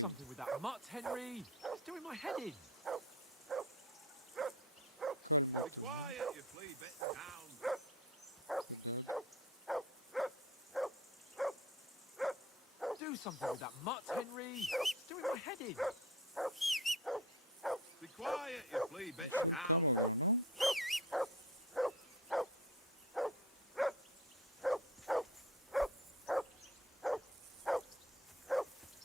something with that mutt, Henry! It's doing my head in! Be quiet, you flea-bitten hound! Do something with that mutt, Henry! It's doing my head in! Be quiet, you flea-bitten hound!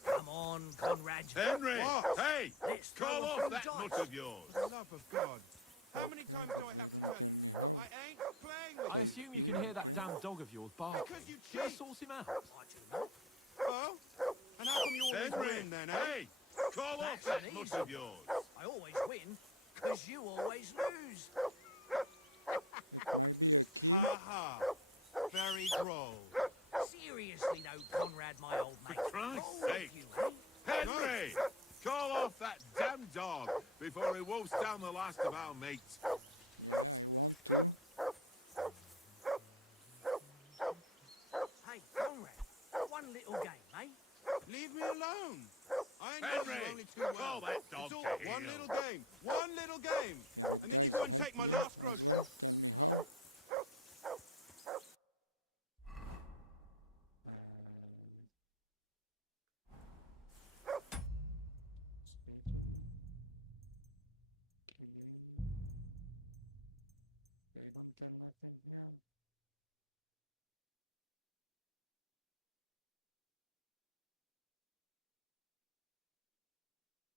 Come on, Conrad. Henry! What? Hey! Let's Call throw a off few that dice. mutt of yours! For the love of God. How many times do I have to tell you? I ain't playing with I you. assume you can hear that damn dog of yours barking. Because you Should I cheat. sort him out? I do not. Oh? And how come you always Henry! win then, eh? Hey! Call off That's that an mutt easy of yours! I always win, because you always lose. Ha ha. Very droll. Seriously though, Conrad, my old mate. For Christ's All of sake. you, eh? Henry! Call off that damn dog before he wolfs down the last of our mates! Hey, Conrad, one little game, eh? Leave me alone. I know Henry, you only too well. call that dog It's all to heel. one little game. One little game. And then you go and take my last grocery.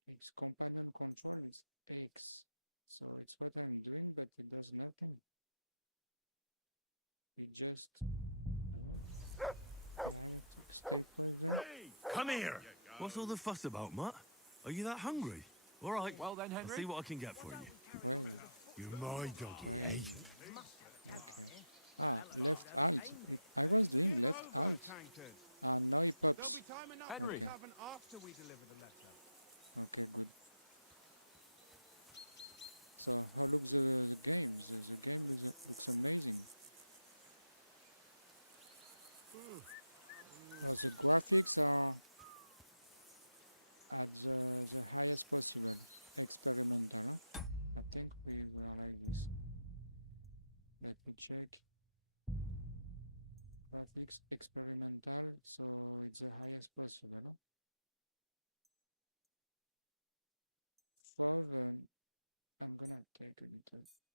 It's companion controls takes, so it's what I'm doing, but it does nothing. We just... Free! Come here! You go. What's all the fuss about, Mutt? Are you that hungry? All right. Well then, I'll Henry. see what I can get for you. You're my doggy, eh? Must have a cabin there. What fellow should have a cane there? Give over, tankard. There'll be time enough Henry. for the tavern after we deliver the letter. I think we're eyes. Let me check. Graphics experimental, so it's the highest possible. Fine. I'm gonna take a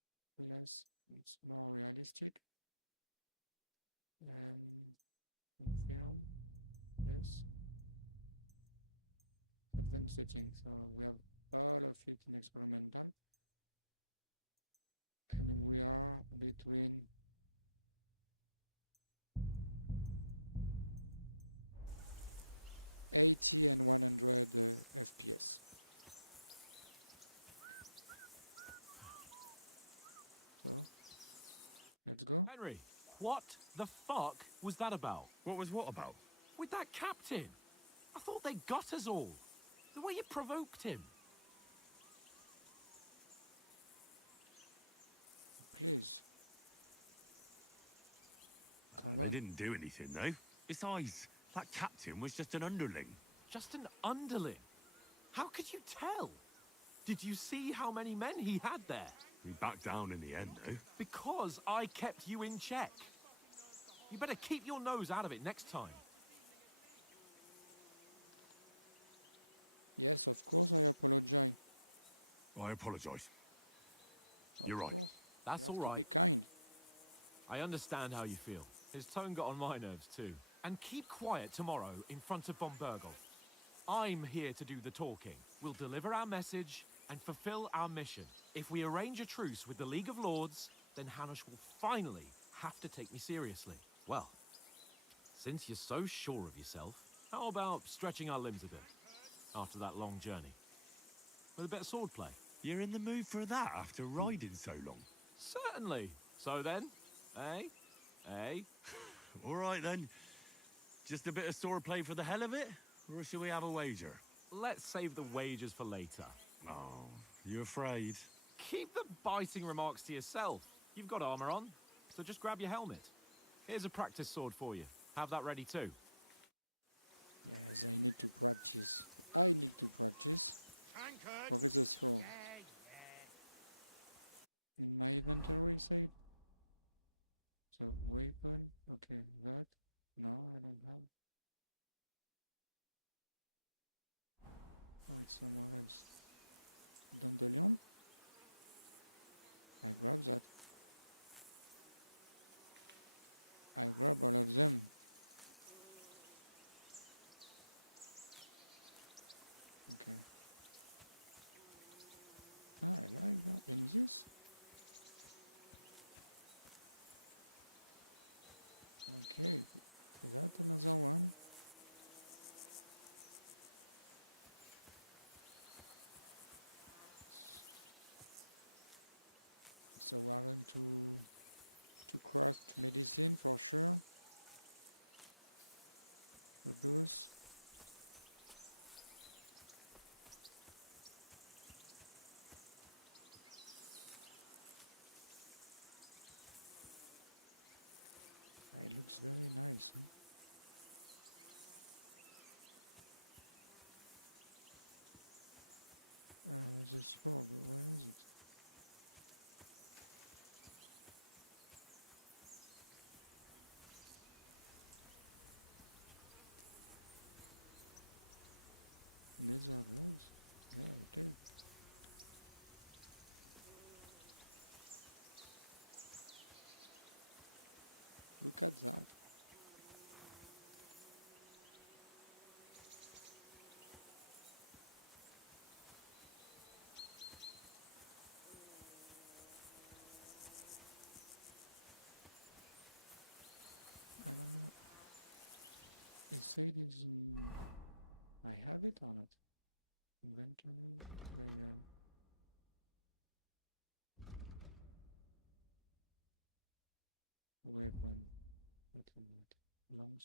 little. Yes, it's more realistic. Film. Yes. Within settings, well, fit experimental. Anywhere between. Henry, what the fuck was that about? What was what about? With that captain? I thought they got us all. The way you provoked him. They didn't do anything, though. Besides, that captain was just an underling. Just an underling. How could you tell? Did you see how many men he had there? We backed down in the end, though. Because I kept you in check. You better keep your nose out of it next time. I apologise. You're right. That's all right. I understand how you feel. His tone got on my nerves too. And keep quiet tomorrow in front of von Burgle. I'm here to do the talking. We'll deliver our message and fulfill our mission. If we arrange a truce with the League of Lords, then Hanush will finally have to take me seriously. Well, since you're so sure of yourself, how about stretching our limbs a bit after that long journey? With a bit of swordplay. You're in the mood for that after riding so long? Certainly. So then, eh? Eh? All right, then. Just a bit of swordplay for the hell of it? Or shall we have a wager? Let's save the wagers for later. Oh, you afraid? Keep the biting remarks to yourself. You've got armor on, so just grab your helmet. Here's a practice sword for you. Have that ready too.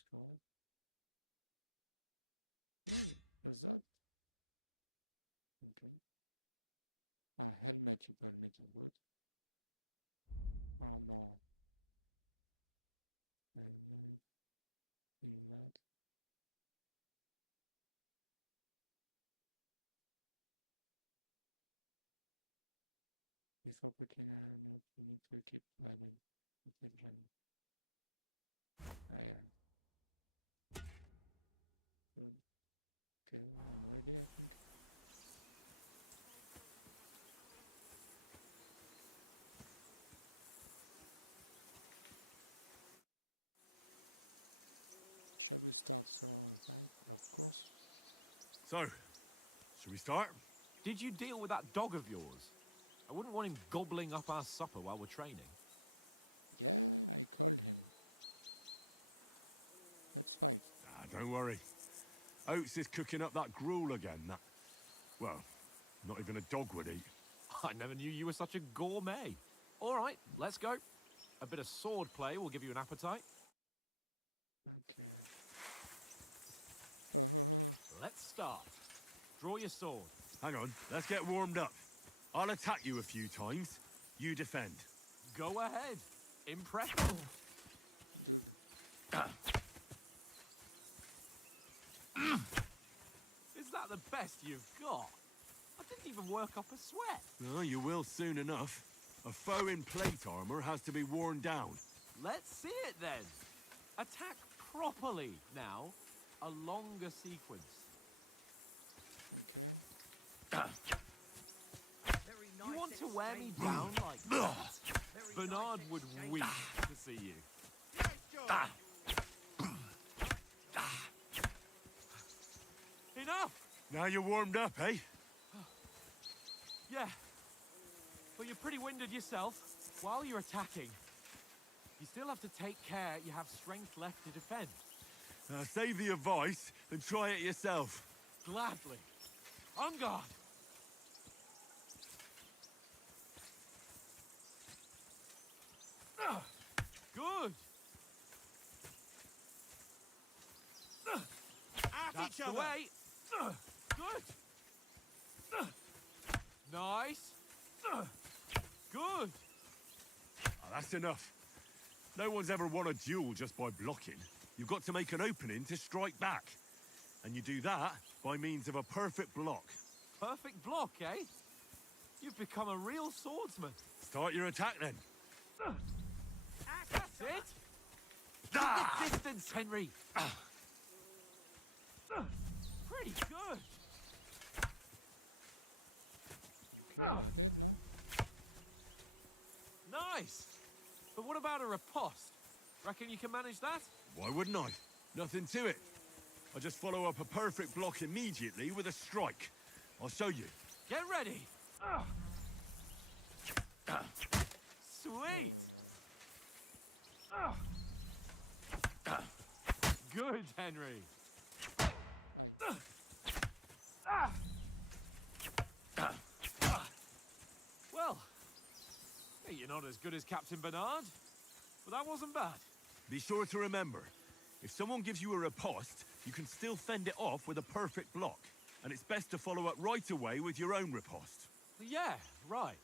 scroll. Result. Okay. Well, I have magic by little wood. Well, no. Being red. Before quickly iron out, we need to keep running. Thinking. Iron. Good. Okay, well, I get it. So, should we start? Did you deal with that dog of yours? I wouldn't want him gobbling up our supper while we're training. Ah, don't worry. Oates is cooking up that gruel again. That, well, not even a dog would eat. I never knew you were such a gourmet. All right, let's go. A bit of sword play will give you an appetite. Let's start. Draw your sword. Hang on, let's get warmed up. I'll attack you a few times. You defend. Go ahead. Impressive. Is that the best you've got? I didn't even work up a sweat. Oh, you will soon enough. A foe in plate armor has to be worn down. Let's see it then. Attack properly now. A longer sequence. Very nice You want to wear me exchange. down like that? Very Bernard nice would exchange. weep to see you. Nice job. Enough! Now you're warmed up, eh? Yeah. But you're pretty winded yourself. While you're attacking, you still have to take care you have strength left to defend. Save the advice and try it yourself. Gladly. On guard! Good! At That's each the other. way! Good! Nice! Good! Ah, that's enough. No one's ever won a duel just by blocking. You've got to make an opening to strike back. And you do that by means of a perfect block. Perfect block, eh? You've become a real swordsman. Start your attack then. That's it! Keep the distance, Henry! Pretty good! Nice! But what about a riposte? Reckon you can manage that? Why wouldn't I? Nothing to it. I just follow up a perfect block immediately with a strike. I'll show you. Get ready! Sweet! Good, Henry. Well, hey, you're not as good as Captain Bernard, but that wasn't bad. Be sure to remember, if someone gives you a riposte, you can still fend it off with a perfect block. And it's best to follow up right away with your own riposte. Yeah, right.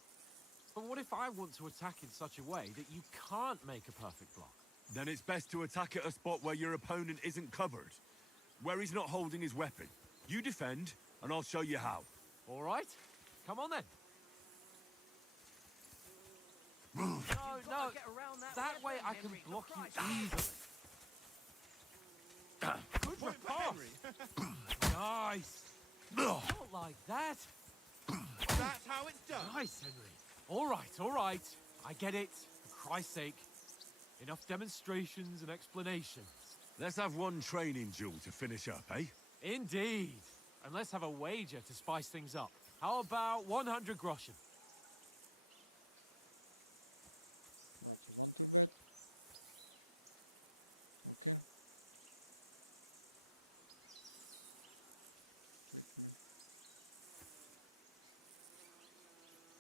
But what if I want to attack in such a way that you can't make a perfect block? Then it's best to attack at a spot where your opponent isn't covered. Where he's not holding his weapon. You defend, and I'll show you how. All right, come on then. No, You've no, gotta get around that way weapon, I can Henry, for block you Christ's easily. Good Point for riposte. Henry. Nice. Not like that. That's how it's done. Nice, Henry. All right. I get it. For Christ's sake. Enough demonstrations and explanations. Let's have one training duel to finish up, eh? Indeed. And let's have a wager to spice things up. How about 100 groschen?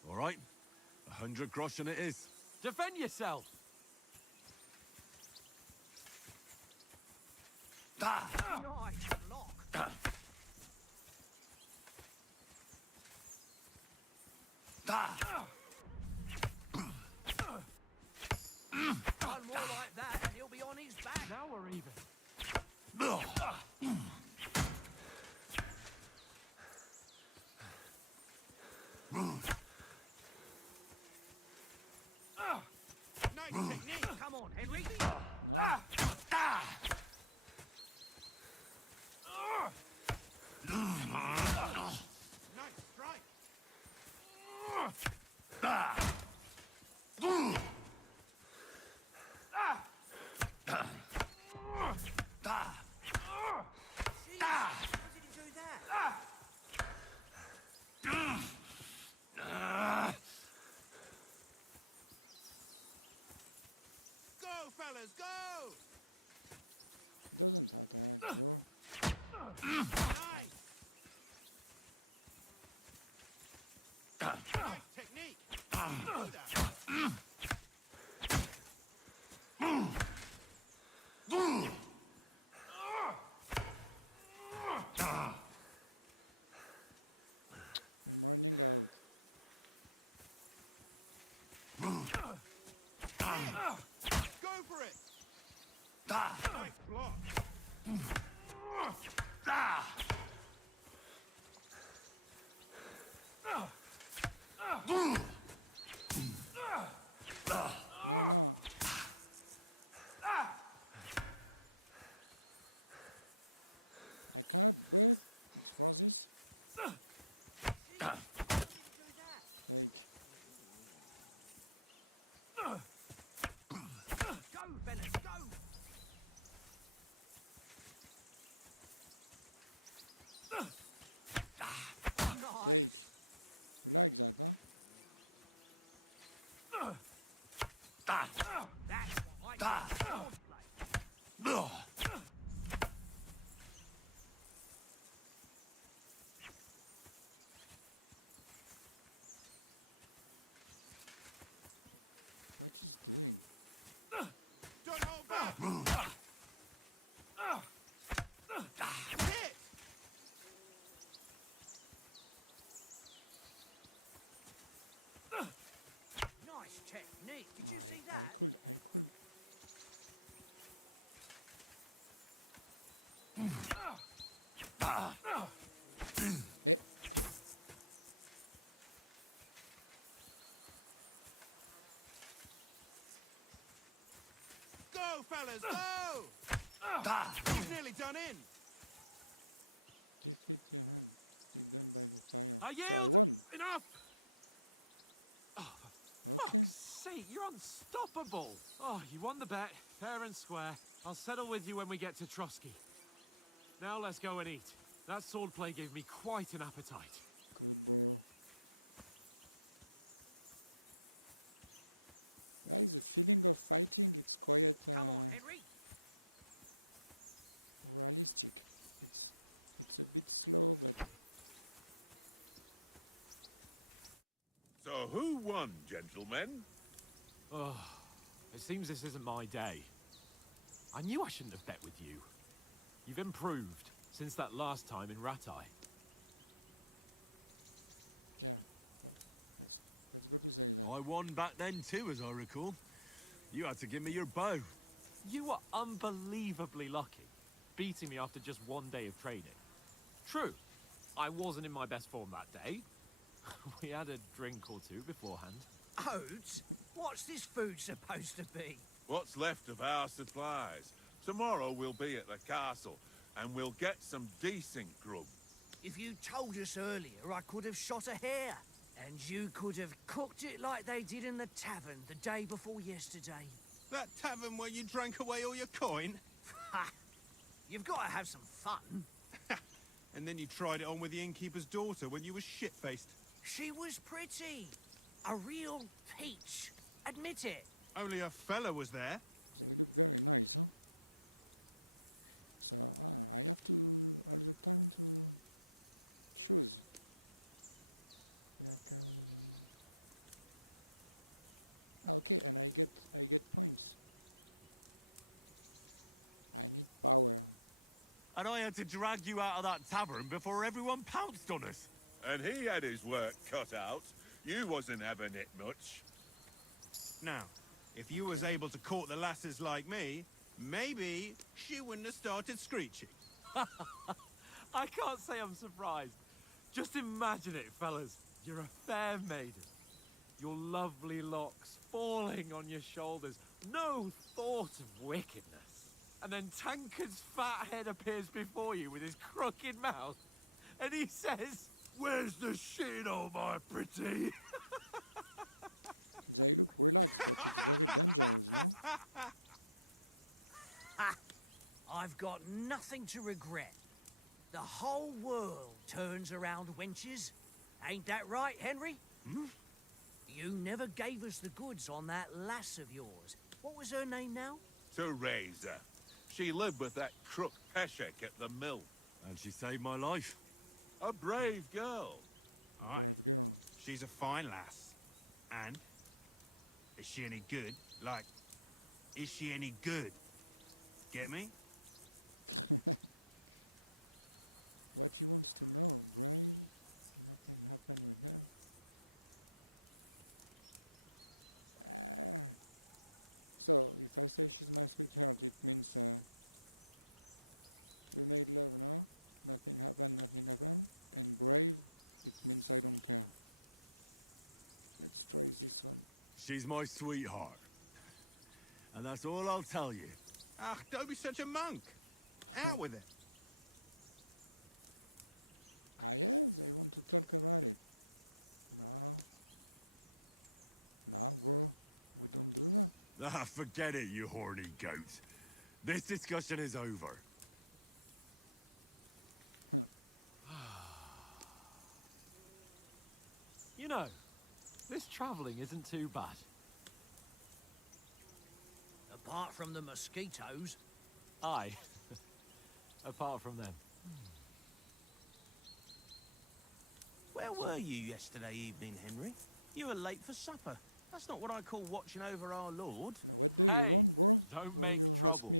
All right, 100 groschen it is. Defend yourself! Nice lock. One more like that and he'll be on his back. Now we're even. Nice technique. Come on, Henry. Nice strike. Jeez, how did he do that? Go, fellas, go! Nice. Nice technique. Do that. Go for it. Nice block. Go, fellas, go! Nice. That's what I call swordplay. Don't hold back. Hit. Nice technique. Did you see that? Go, fellas, go! He's nearly done in. I yield! Enough! Oh, for fuck's sake, you're unstoppable! Oh, you won the bet, fair and square. I'll settle with you when we get to Trotsky. Now let's go and eat. That swordplay gave me quite an appetite. Come on, Henry. So who won, gentlemen? Oh, it seems this isn't my day. I knew I shouldn't have bet with you. You've improved since that last time in Ratai. I won back then too, as I recall. You had to give me your bow. You were unbelievably lucky, beating me after just one day of training. True, I wasn't in my best form that day. We had a drink or two beforehand. Oats? What's this food supposed to be? What's left of our supplies? Tomorrow we'll be at the castle, and we'll get some decent grub. If you told us earlier, I could have shot a hare. And you could have cooked it like they did in the tavern the day before yesterday. That tavern where you drank away all your coin? Ha! You've got to have some fun. And then you tried it on with the innkeeper's daughter when you were shit-faced. She was pretty. A real peach. Admit it. Only a fella was there. And I had to drag you out of that tavern before everyone pounced on us. And he had his work cut out. You wasn't having it much. Now, if you was able to court the lasses like me, maybe she wouldn't have started screeching. I can't say I'm surprised. Just imagine it, fellas. You're a fair maiden. Your lovely locks falling on your shoulders. No thought of wickedness. And then Tankard's fat head appears before you with his crooked mouth. And he says, "Where's the shit, oh my pretty?" I've got nothing to regret. The whole world turns around wenches. Ain't that right, Henry? Hmm? You never gave us the goods on that lass of yours. What was her name now? Teresa. She lived with that crook Peshek at the mill. And she saved my life. A brave girl. Aye. She's a fine lass. And? Is she any good? Like, is she any good? Get me? She's my sweetheart. And that's all I'll tell you. Ah, don't be such a monk. Out with it. Ah, forget it, you horny goat. This discussion is over. You know, this travelling isn't too bad. Apart from the mosquitoes. Aye. Apart from them. Where were you yesterday evening, Henry? You were late for supper. That's not what I call watching over our Lord. Hey, don't make trouble.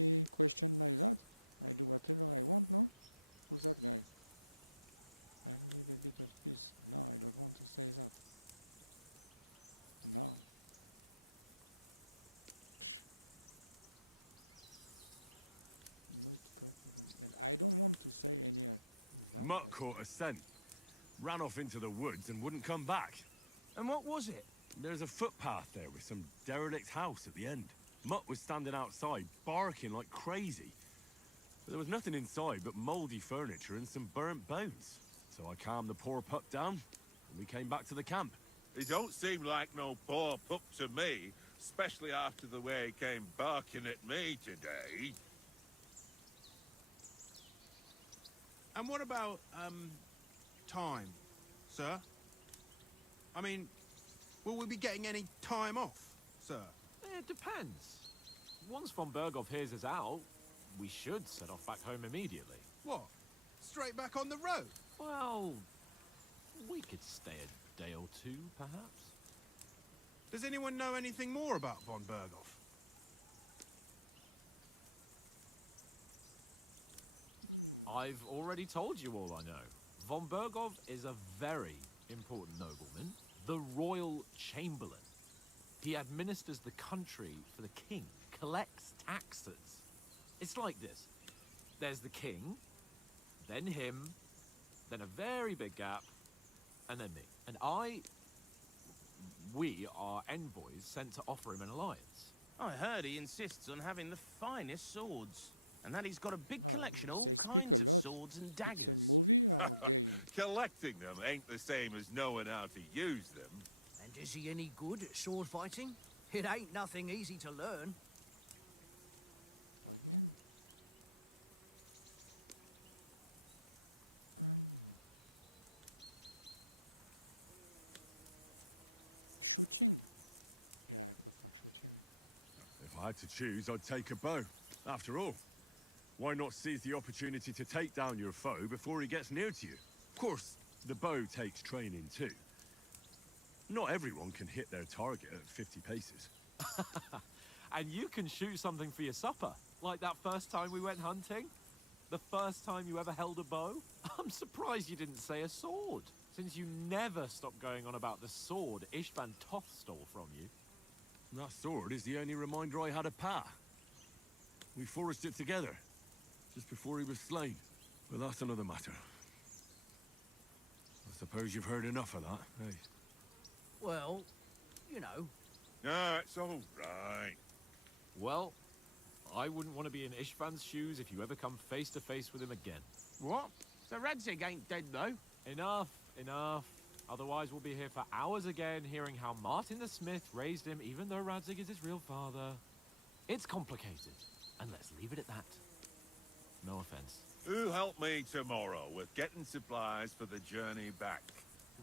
Mutt caught a scent, ran off into the woods and wouldn't come back. And what was it? There's a footpath there with some derelict house at the end. Mutt was standing outside, barking like crazy. But there was nothing inside but mouldy furniture and some burnt bones. So I calmed the poor pup down, and we came back to the camp. He don't seem like no poor pup to me, especially after the way he came barking at me today. And what about, time, sir? I mean, will we be getting any time off, sir? It depends. Once von Berghoff hears us out, we should set off back home immediately. What? Straight back on the road? Well, we could stay a day or two, perhaps. Does anyone know anything more about von Berghoff? I've already told you all I know. Von Berghoff is a very important nobleman, the royal chamberlain. He administers the country for the king, collects taxes. It's like this. There's the king, then him, then a very big gap, and then me. And we are envoys sent to offer him an alliance. I heard he insists on having the finest swords. And that he's got a big collection of all kinds of swords and daggers. Collecting them ain't the same as knowing how to use them. And is he any good at sword fighting? It ain't nothing easy to learn. If I had to choose, I'd take a bow. After all, why not seize the opportunity to take down your foe before he gets near to you? Of course, the bow takes training too. Not everyone can hit their target at 50 paces. And you can shoot something for your supper, like that first time we went hunting. The first time you ever held a bow? I'm surprised you didn't say a sword, since you never stop going on about the sword Ishvan Toth stole from you. That sword is the only reminder I had of Pa. We forged it together, just before he was slain. But that's another matter. I suppose you've heard enough of that, eh? Well, you know. No, it's all right. Well, I wouldn't want to be in Ishvan's shoes if you ever come face to face with him again. What? The Radzig ain't dead, though. Enough, enough. Otherwise we'll be here for hours again hearing how Martin the Smith raised him even though Radzig is his real father. It's complicated, and let's leave it at that. No offense. Who'll help me tomorrow with getting supplies for the journey back?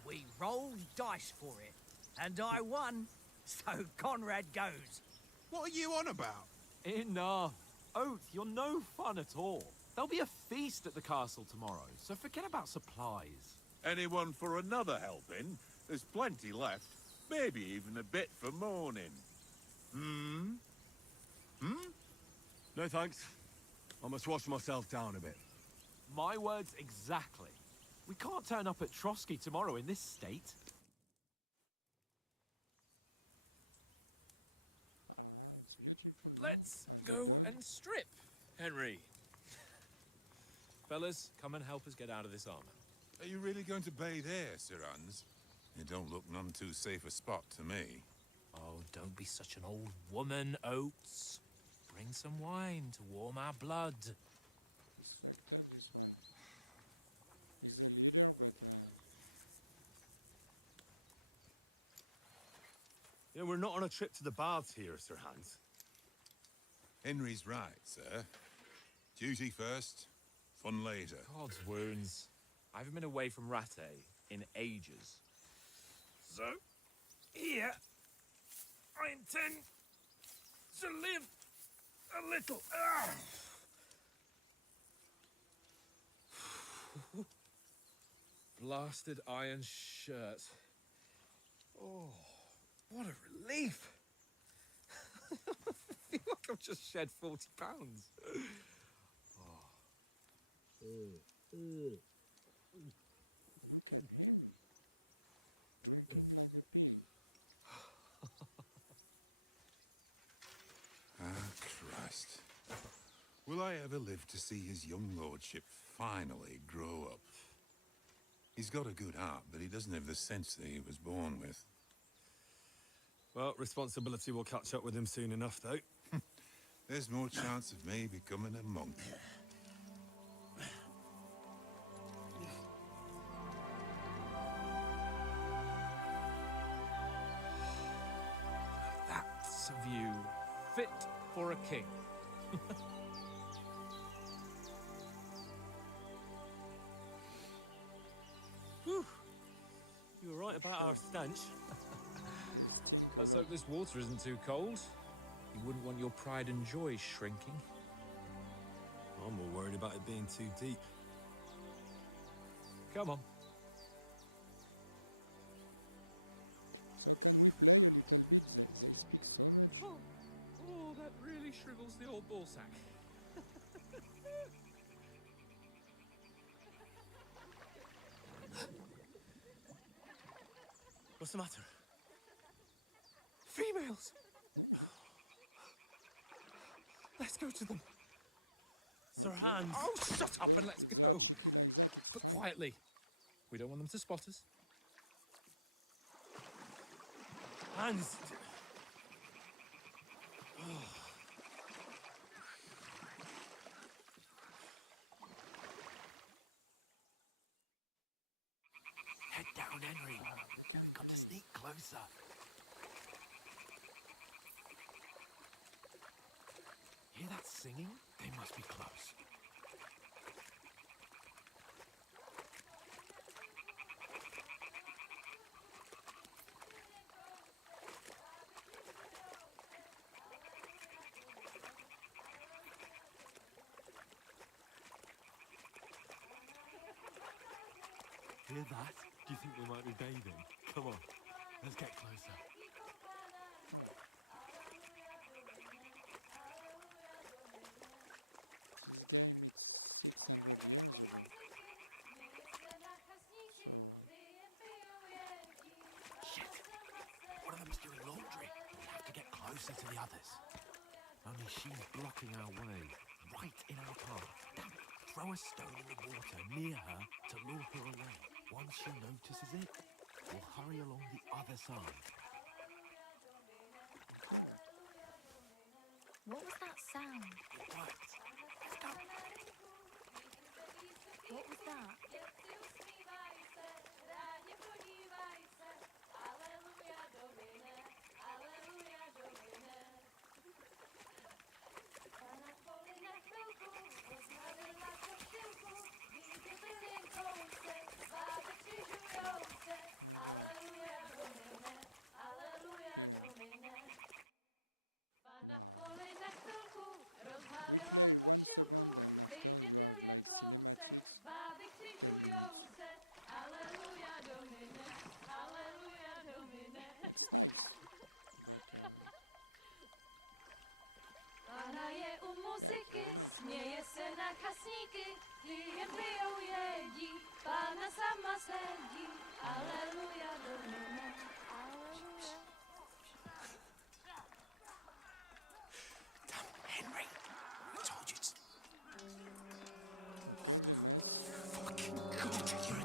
We rolled dice for it, and I won, so Conrad goes. What are you on about? Enough. Oath, you're no fun at all. There'll be a feast at the castle tomorrow, so forget about supplies. Anyone for another helping? There's plenty left. Maybe even a bit for morning. No thanks. I must wash myself down a bit. My words exactly. We can't turn up at Trotsky tomorrow in this state. Let's go and strip, Henry. Fellas, come and help us get out of this armor. Are you really going to bathe here, Sir Hans? It don't look none too safe a spot to me. Oh, don't be such an old woman, Oates. Bring some wine to warm our blood. You know, we're not on a trip to the baths here, Sir Hans. Henry's right, sir. Duty first, fun later. God's wounds. I haven't been away from Rattay in ages. So, here, I intend to live a little. Blasted iron shirt. Oh, what a relief. I feel like I've just shed 40 pounds. Christ. Will I ever live to see his young lordship finally grow up? He's got a good heart, but he doesn't have the sense that he was born with. Well, responsibility will catch up with him soon enough, though. There's more chance of me becoming a monk. That's a view fit for a king. Whew. You were right about our stench. Let's hope this water isn't too cold. You wouldn't want your pride and joy shrinking. I'm more worried about it being too deep. Come on. Oh, that really shrivels the old ball sack. What's the matter? Females! Let's go to them. Sir Hans! Oh, shut up and let's go. But quietly. We don't want them to spot us. Hans! Head down, Henry. We've got to sneak closer. Hear that singing? They must be close. Hear that? Do you think they might be bathing? Come on, let's get closer. closer to the others. Only she's blocking our way, right in our path. Damn it. Throw a stone in the water near her to lure her away. Once she notices it, we'll hurry along the other side. What was that sound? Right. Let's go. What was that? Pana je u muzyky, směje se na kasníky, klient pijou jedí, Pana sama sedí, aleluja, domine, aleluja. Damn, Henry! I told you to... Oh, fucking God, you're a...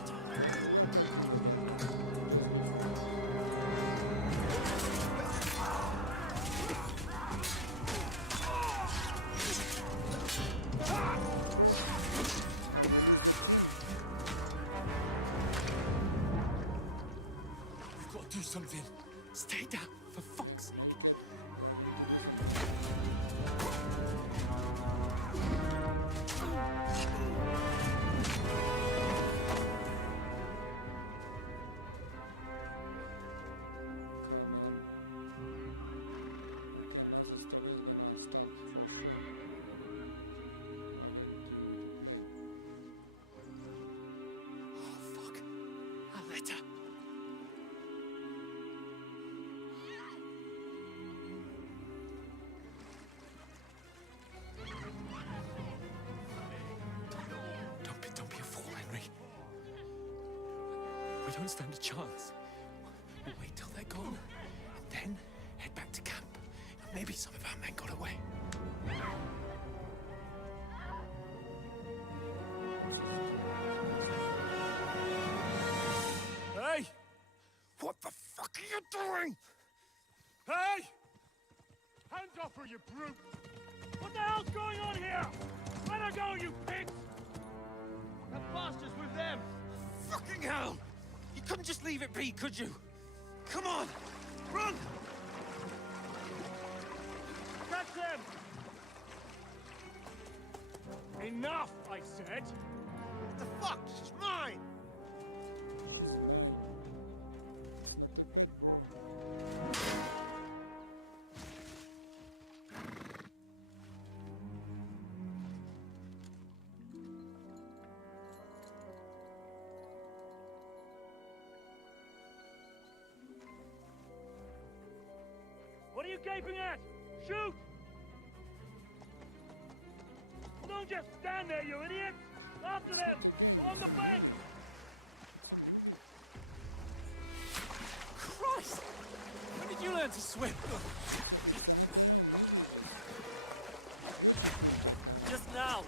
Do something. Stay down, for fuck's sake. Oh, fuck. A letter. Don't be a fool, Henry. We don't stand a chance. We'll wait till they're gone, and then head back to camp. Maybe some of our men got away. Hey! What the fuck are you doing? Hey! Hands off her, you brute! What the hell's going on here? Let her go, you pigs! That bastard's with them! Fucking hell! You couldn't just leave it be, could you? Come on! Run! Catch them! Enough, I said! What the fuck? She's mine! What are you gaping at? Shoot! Don't just stand there, you idiot! After them! Along the bank! Christ! When did you learn to swim? Just now!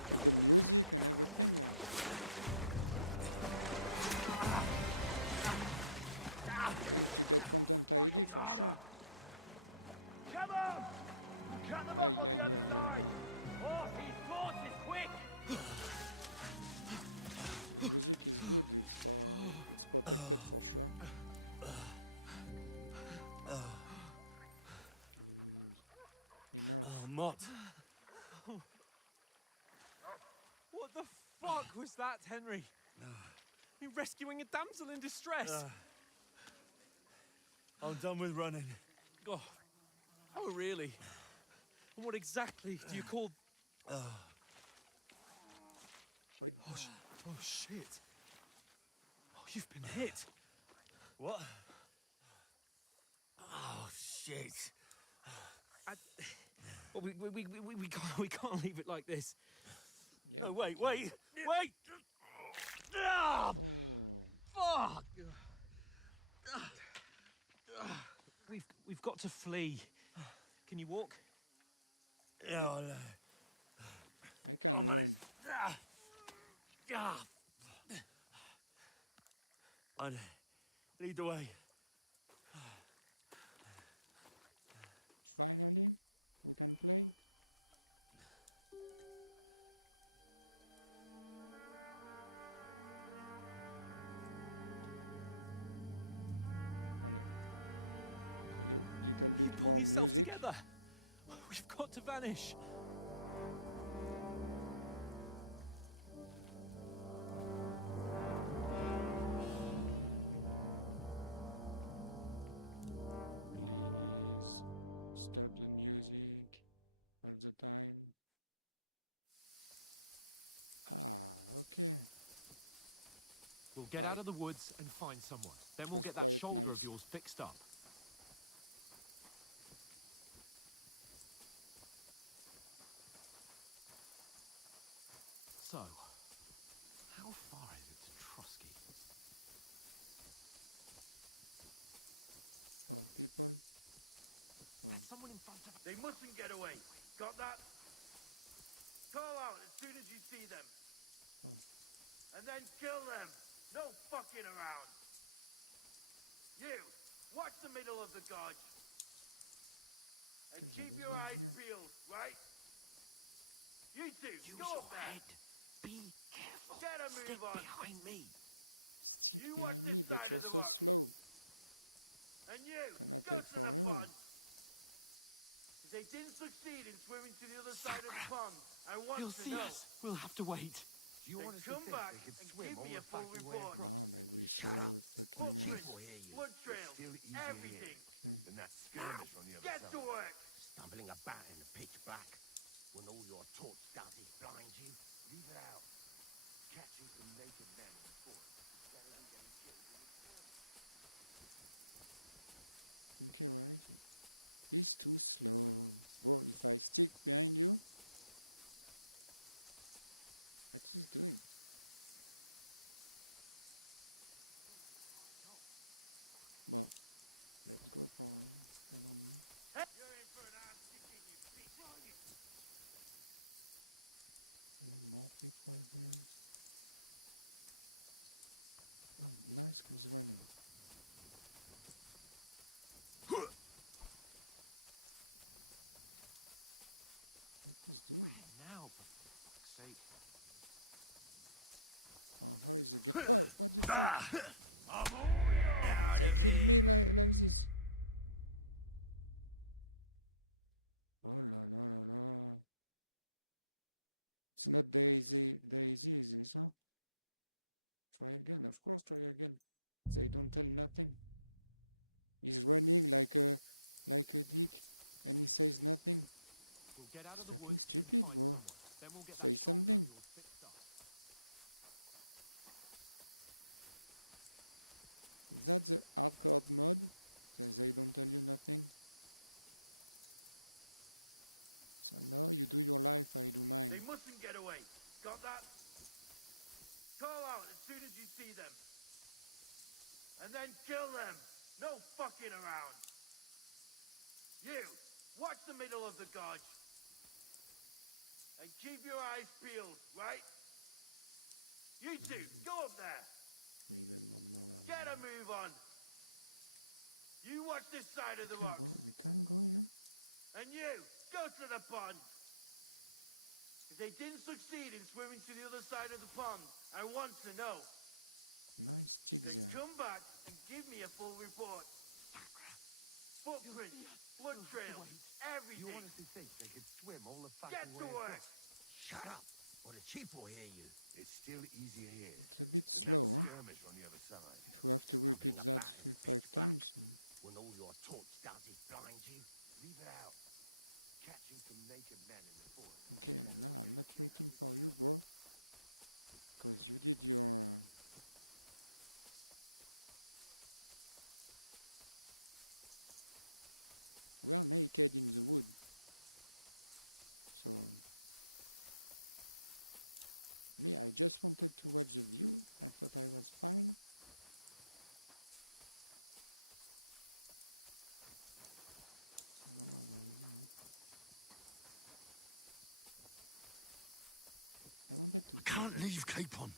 Fucking harder! Come on! Cut them off on the other side! Oh, his force is quick! Mott. What the fuck was that, Henry? You're rescuing a damsel in distress. I'm done with running. Oh, oh, really? And what exactly do you call... Oh, shit. Oh, you've been hit. What? Oh, shit. Well, we can't leave it like this. No, wait! Ah! Fuck! We've got to flee. Can you walk? Yeah, I'll manage. I'd lead the way. You pull yourself together. We've got to vanish. We'll get out of the woods and find someone. Then we'll get that shoulder of yours fixed up. So, how far is it to Trusky? There's someone in front of us. They mustn't get away. Got that? Call out as soon as you see them. And then kill them. No fucking around. You, watch the middle of the gorge. And keep your eyes peeled, right? You two, go up there. Be careful. Get a move on. Behind me. You watch this side of the rocks. And you, go to the pond. If they didn't succeed in swimming to the other side of the pond, I want He'll to see know. us. We'll have to wait. Do you Then honestly come think back they could and swim give all me the a full fucking way report. across? Shut up. The chief will hear you. Blood trails, Still easy everything. And that skirmish on the other Get side. to work. Stumbling about in the pitch black when all your torch started blind you. Leave it out. Catching some naked men in the forest. Better than getting killed in the forest. You're in for an ass kicking, you bitch. Where now, for fuck's sake? Out of here. We'll get out of the woods and find someone. Then we'll get that shoulder of yours fixed up. They mustn't get away. Got that? Call out as soon as you see them. And then kill them. No fucking around. You, watch the middle of the gorge. And keep your eyes peeled, right? You two, go up there. Get a move on. You watch this side of the rocks. And you, go to the pond. If they didn't succeed in swimming to the other side of the pond, I want to know. Then come back and give me a full report. Footprints, blood trails, everything. You honestly think they could swim all the fucking Get to way work. across? Shut up, or the chief will hear you. It's still easier here than that skirmish on the other side. Stumbling about in the pitch black when all your torch started blind you. Leave it out. Catching some naked men in the forest. can't leave Capon.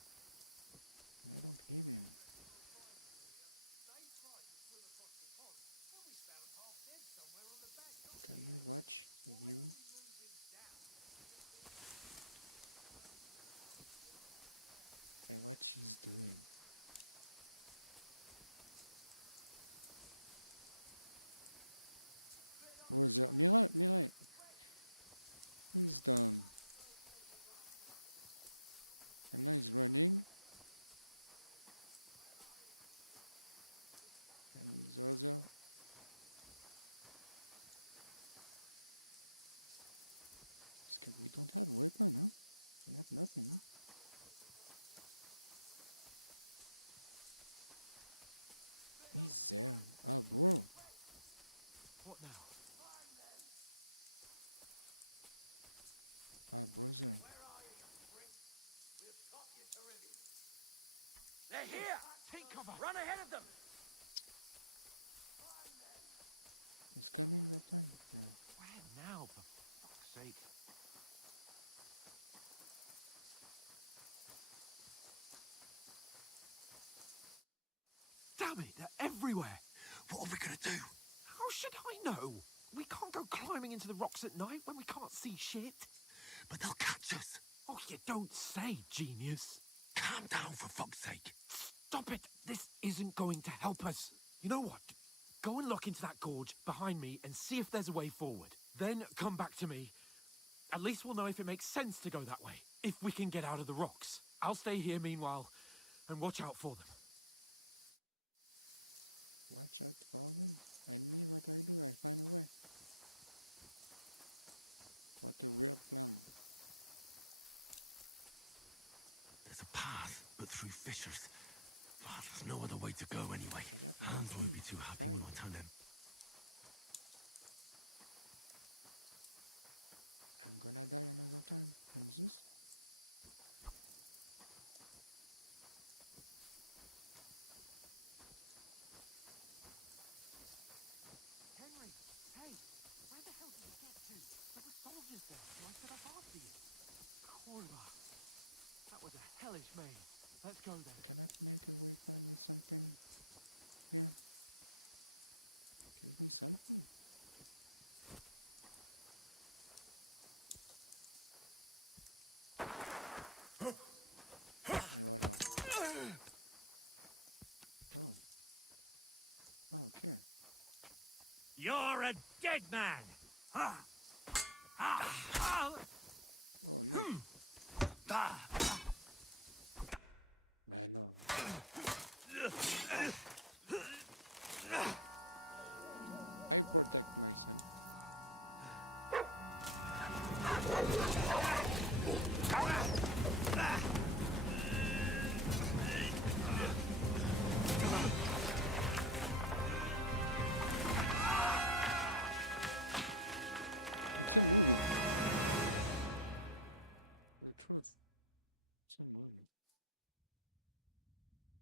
What now? Where are you, you freak? We've got you to review. They're here! Take cover! Run ahead of them! Where now, for fuck's sake? Damn it, they're everywhere! What are we gonna do? How should I know? We can't go climbing into the rocks at night when we can't see shit. But they'll catch us. Oh, you don't say, genius. Calm down, for fuck's sake. Stop it! This isn't going to help us. You know what? Go and look into that gorge behind me and see if there's a way forward. Then come back to me. At least we'll know if it makes sense to go that way. If we can get out of the rocks. I'll stay here meanwhile and watch out for them. There's a path, but through fissures. Oh, there's no other way to go anyway. Hans won't be too happy when I tell him. Henry, hey, where the hell did you get to? There were soldiers there, so I set up after you. Kurwa. That was a hellish maze. Let's go then. You're a dead man!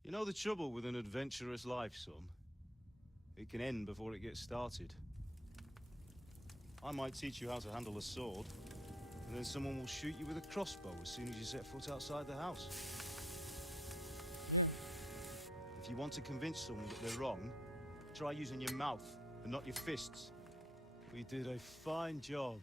You know the trouble with an adventurous life, son? It can end before it gets started. I might teach you how to handle a sword, and then someone will shoot you with a crossbow as soon as you set foot outside the house. If you want to convince someone that they're wrong, try using your mouth and not your fists. We did a fine job.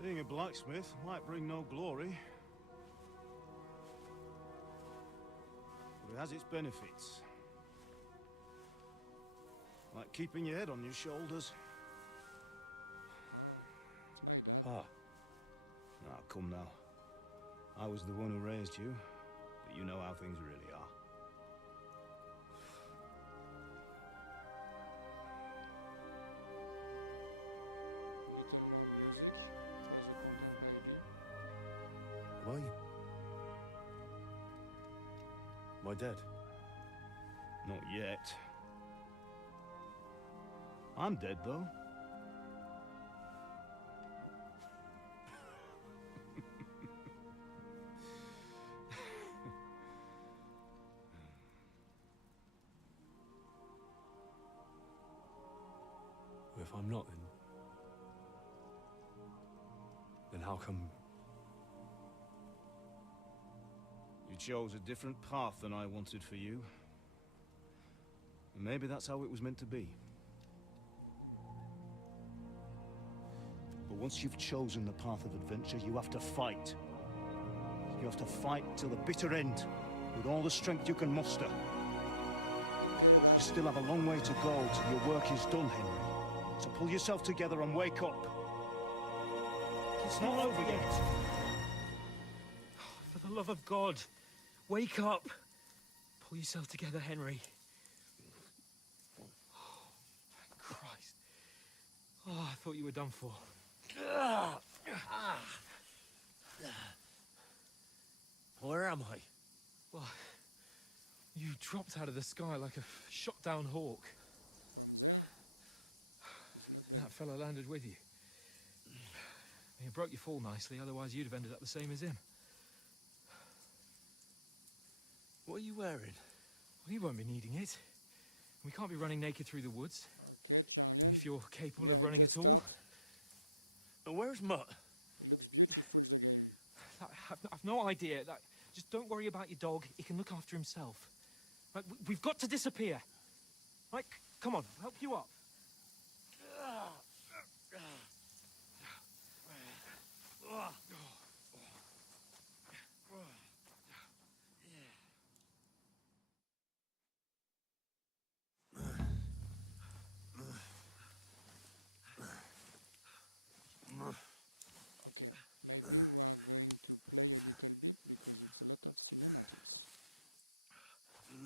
Being a blacksmith might bring no glory, but it has its benefits. Like keeping your head on your shoulders. Ah. Ah, come now. I was the one who raised you, but you know how things really are. Why? Am I dead? Not yet. I'm dead, though. Well, if I'm not, then how come... You chose a different path than I wanted for you. And maybe that's how it was meant to be. But once you've chosen the path of adventure, you have to fight. You have to fight till the bitter end, with all the strength you can muster. You still have a long way to go till your work is done, Henry. So pull yourself together and wake up. It's not over yet. For the love of God, wake up. Pull yourself together, Henry. Oh, thank Christ. Oh, I thought you were done for. Where am I? Well, you dropped out of the sky like a shot-down hawk. And that fella landed with you. He broke your fall nicely, otherwise you'd have ended up the same as him. What are you wearing? Well, you won't be needing it. We can't be running naked through the woods. If you're capable of running at all. And where's Mutt? I've no idea. Just don't worry about your dog. He can look after himself. Right, we've got to disappear. Right, come on, I'll help you up.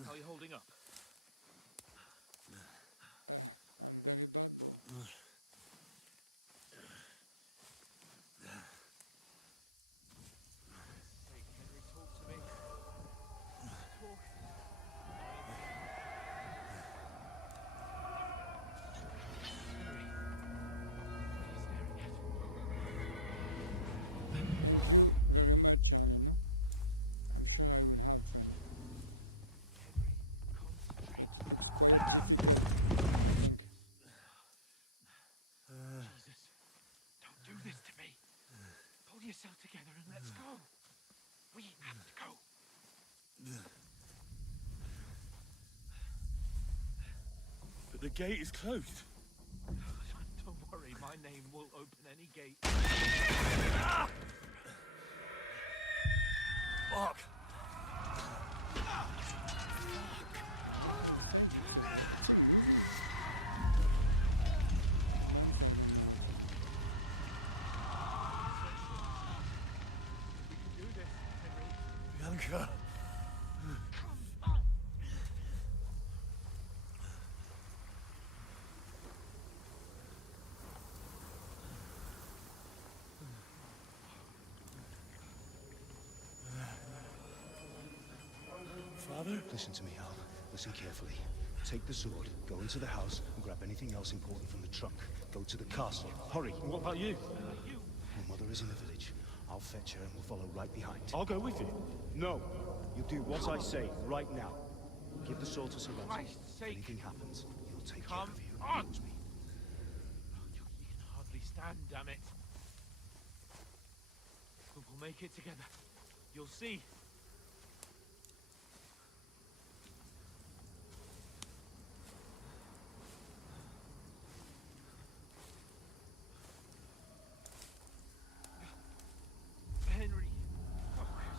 How are you holding up? Henry, talk to me. Talk. Yourself together and let's go. We have to go. But the gate is closed. Don't worry, my name will open any gate. Fuck. Bianca. Father? Listen to me, Al. Listen carefully. Take the sword, go into the house, and grab anything else important from the trunk. Go to the castle. Hurry. What about you? My mother is in the village. I'll fetch her and we'll follow right behind. I'll go with you. No. You do what I say right now. Give the sword to Serenity. Christ's If sake. anything happens, he'll take care Come of you. on. Trust me. You can hardly stand, damn it. But we'll make it together. You'll see. Henry, focus.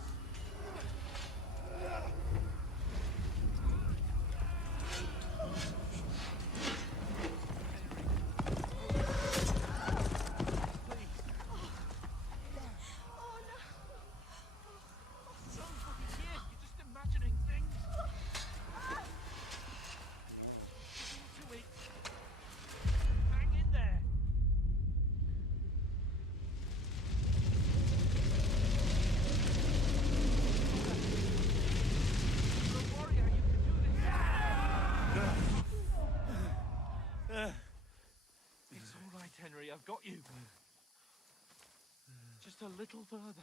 I've got you. Just a little further.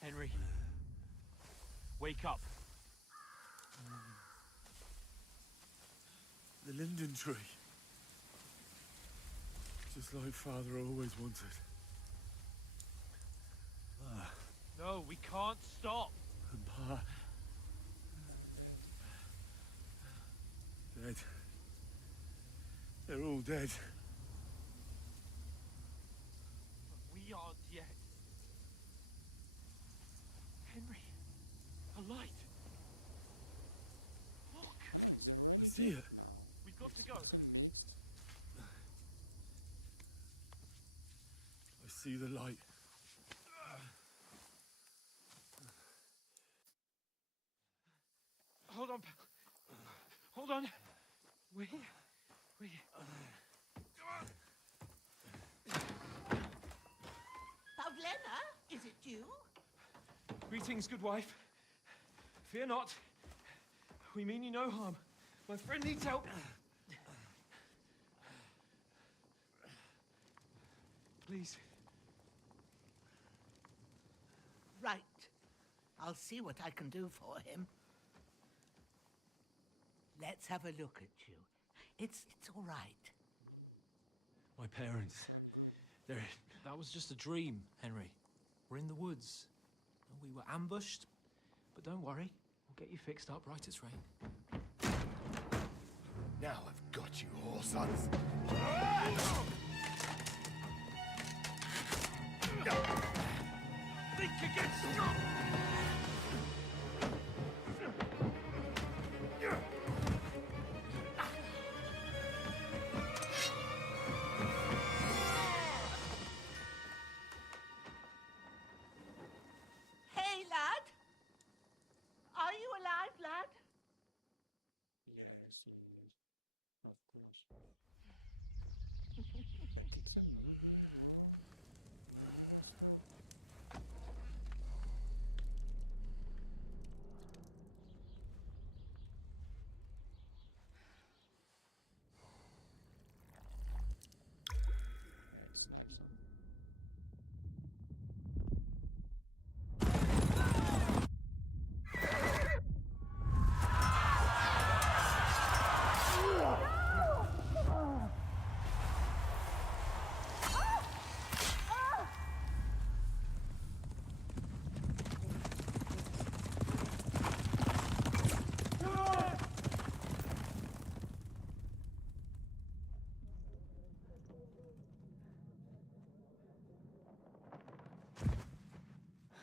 Henry, wake up. The linden tree. Just like Father always wanted. No, we can't stop. And Pa... dead. They're all dead. But we aren't yet. Henry, a light. Look. I see it. We've got to go. I see the light. Hold on, pal. Hold on. We're here. We're here. Pavlena, is it you? Greetings, good wife. Fear not. We mean you no harm. My friend needs help. Please. Right. I'll see what I can do for him. Let's have a look at you. It's all right. My parents. They're... That was just a dream, Henry. We're in the woods. We were ambushed, but don't worry. We'll get you fixed up right as rain. Now I've got you, whore sons. Think against strong! Hey, lad! Are you alive, lad?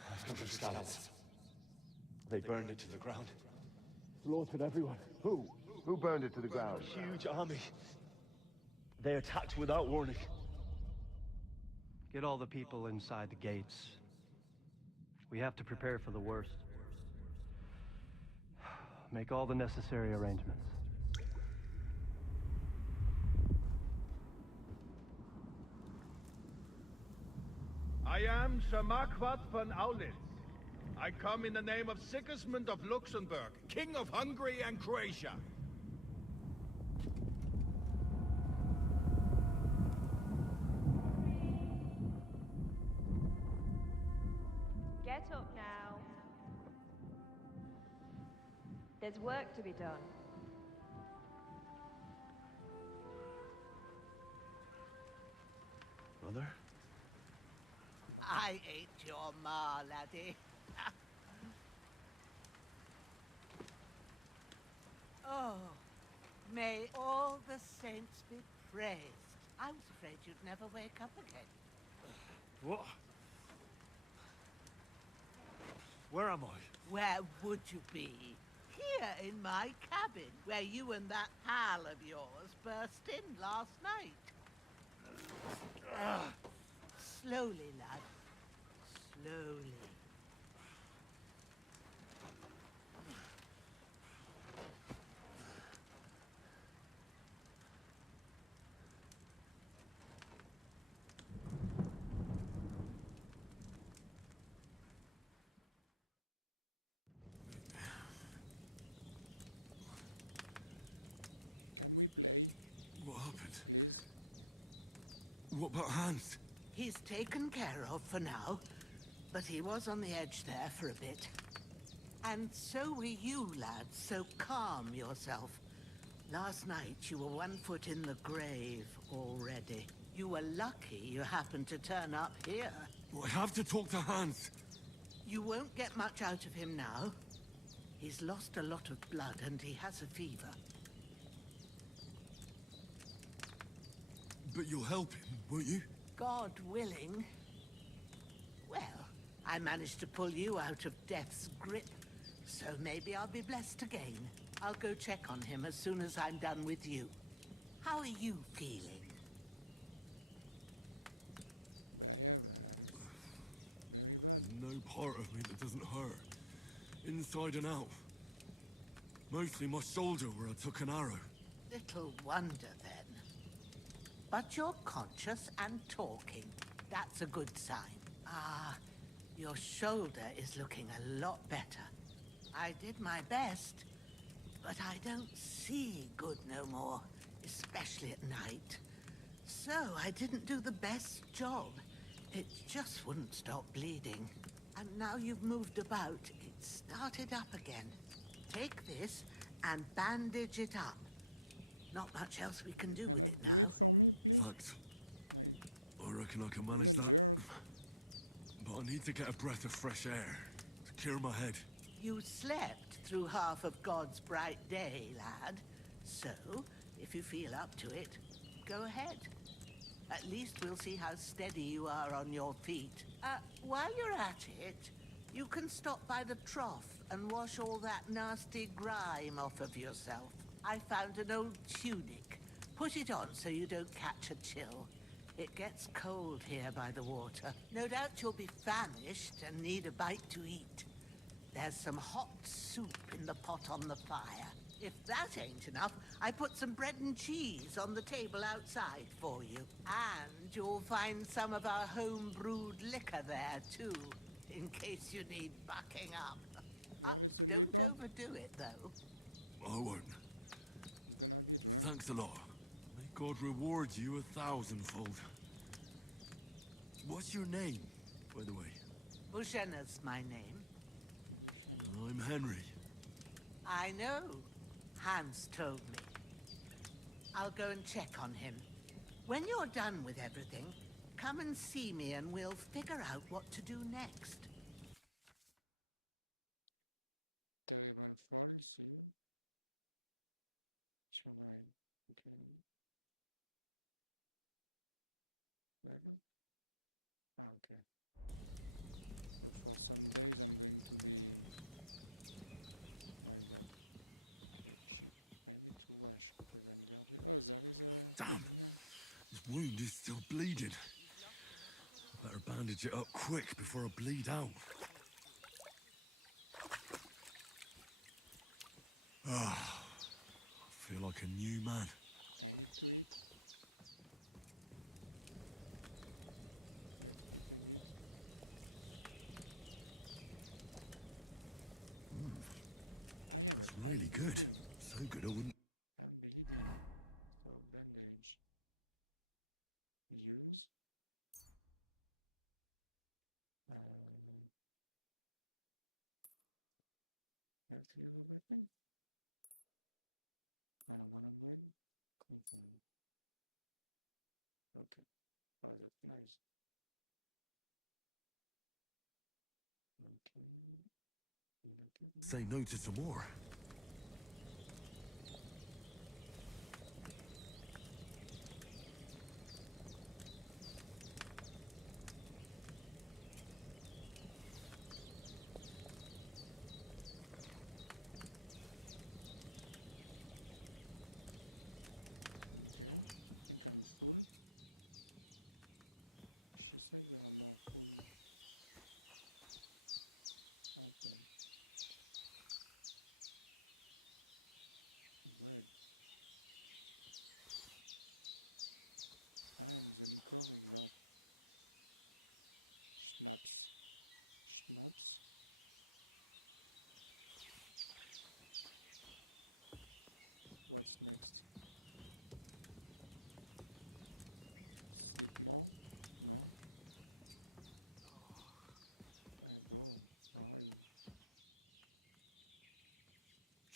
Yes, of course. They burned it to the ground. Slaughtered everyone. Who? Who burned it to the ground? A huge army. They attacked without warning. Get all the people inside the gates. We have to prepare for the worst. Make all the necessary arrangements. I am Sir Marquardt von Aulitz. I come in the name of Sigismund of Luxembourg, King of Hungary and Croatia. Get up now. There's work to be done. Mother? I ain't your ma, laddie. Oh, may all the saints be praised. I was afraid you'd never wake up again. What? Where am I? Where would you be? Here in my cabin, where you and that pal of yours burst in last night. Slowly, lad. Slowly. What about Hans? He's taken care of for now, but he was on the edge there for a bit. And so were you, lads, so calm yourself. Last night you were 1 foot in the grave already. You were lucky you happened to turn up here. I have to talk to Hans. You won't get much out of him now. He's lost a lot of blood and he has a fever. But you'll help him, won't you? God willing. Well, I managed to pull you out of death's grip, so maybe I'll be blessed again. I'll go check on him as soon as I'm done with you. How are you feeling? No part of me that doesn't hurt. Inside and out. Mostly my shoulder where I took an arrow. Little wonder then. But you're conscious and talking. That's a good sign. Ah, your shoulder is looking a lot better. I did my best, but I don't see good no more, especially at night. So I didn't do the best job. It just wouldn't stop bleeding. And now you've moved about, it started up again. Take this and bandage it up. Not much else we can do with it now. Thanks. I reckon I can manage that. But I need to get a breath of fresh air to clear my head. You slept through half of God's bright day, lad. So, if you feel up to it, go ahead. At least we'll see how steady you are on your feet. While you're at it, you can stop by the trough and wash all that nasty grime off of yourself. I found an old tunic. Put it on so you don't catch a chill. It gets cold here by the water. No doubt you'll be famished and need a bite to eat. There's some hot soup in the pot on the fire. If that ain't enough, I put some bread and cheese on the table outside for you. And you'll find some of our home-brewed liquor there, too, in case you need bucking up. Don't overdo it, though. I won't. Thanks a lot. May God reward you 1,000-fold. What's your name, by the way? Bohemia's my name. I'm Henry. I know. Hans told me. I'll go and check on him. When you're done with everything, come and see me and we'll figure out what to do next. Damn! This wound is still bleeding. I better bandage it up quick before I bleed out. Ah, I feel like a new man. That's really good. So good I wouldn't... Say no to some more.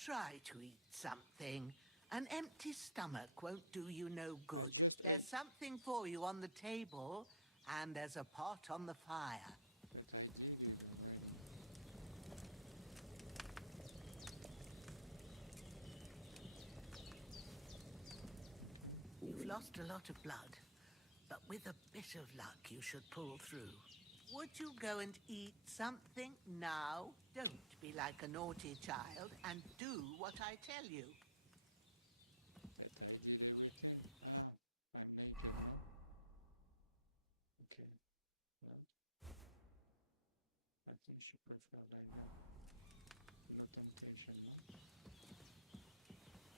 Try to eat something. An empty stomach won't do you no good. There's something for you on the table, and there's a pot on the fire. You've lost a lot of blood, but with a bit of luck you should pull through. Would you go and eat something now? Don't be like a naughty child and do what I tell you.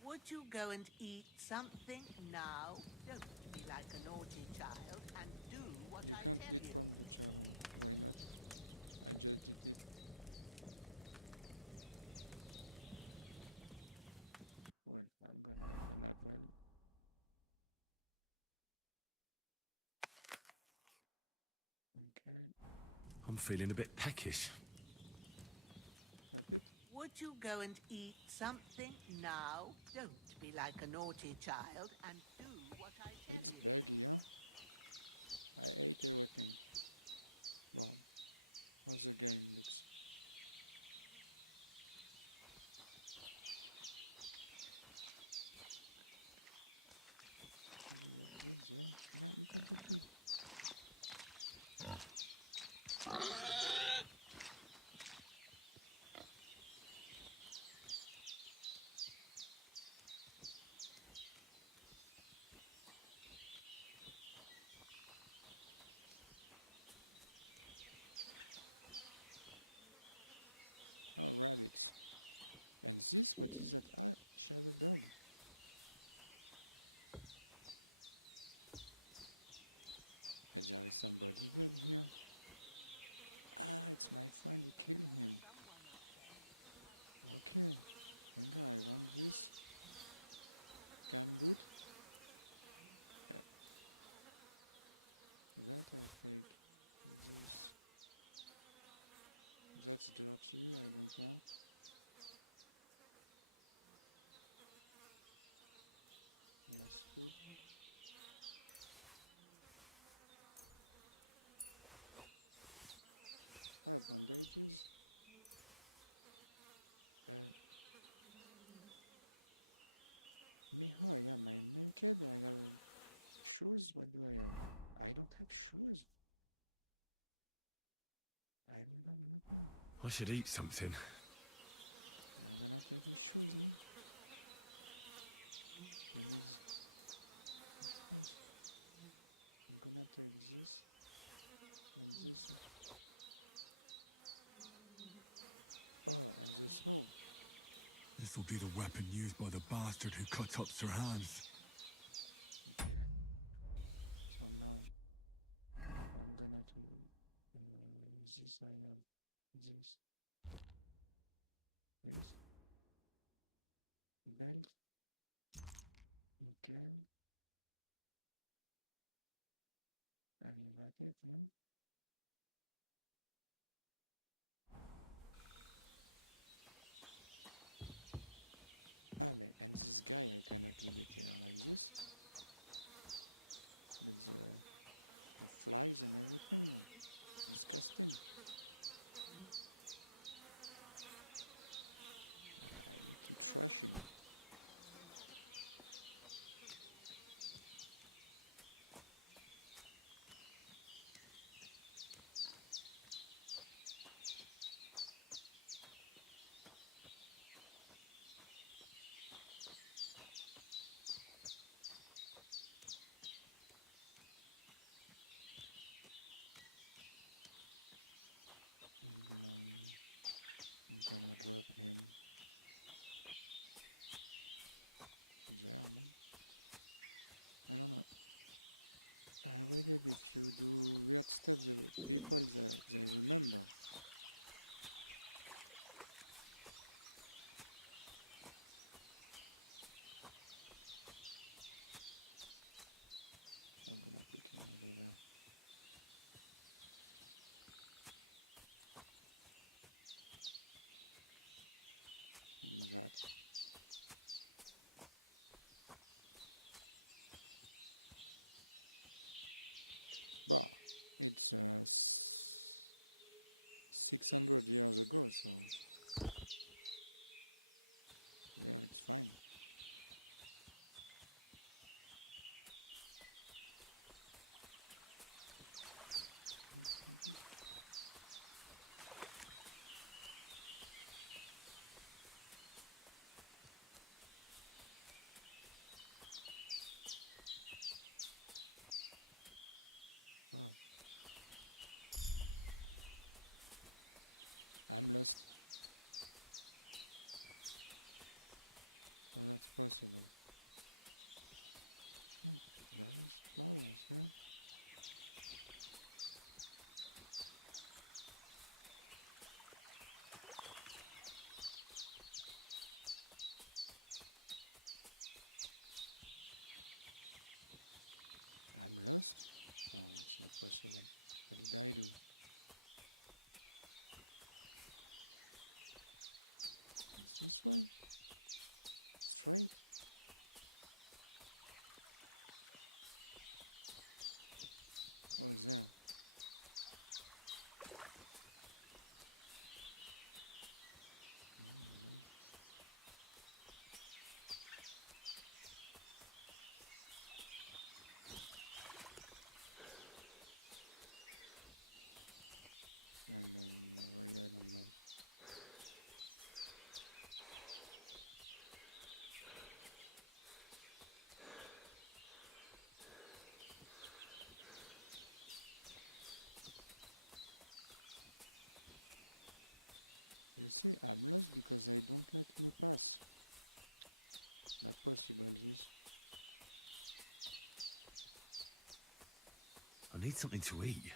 Would you go and eat something now? Don't be like a naughty child and do what I tell you. I'm feeling a bit peckish. Would you go and eat something now? Don't be like a naughty child and do what I tell you. I should eat something. This will be the weapon used by the bastard who cut up Sir Hans. need something to eat.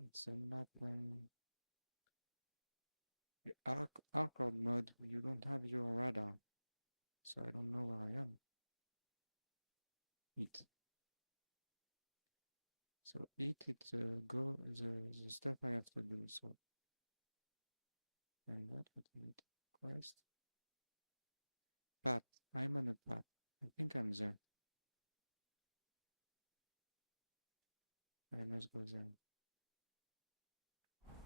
It's not long. You can't put your own mud when you don't have your radar. So I don't know where I am. Eat. So make it go reserves and stuff I have to do, so I'm not with meat. Christ. I'm on a path. I think I was there. Very nice place there. Bridge is there. So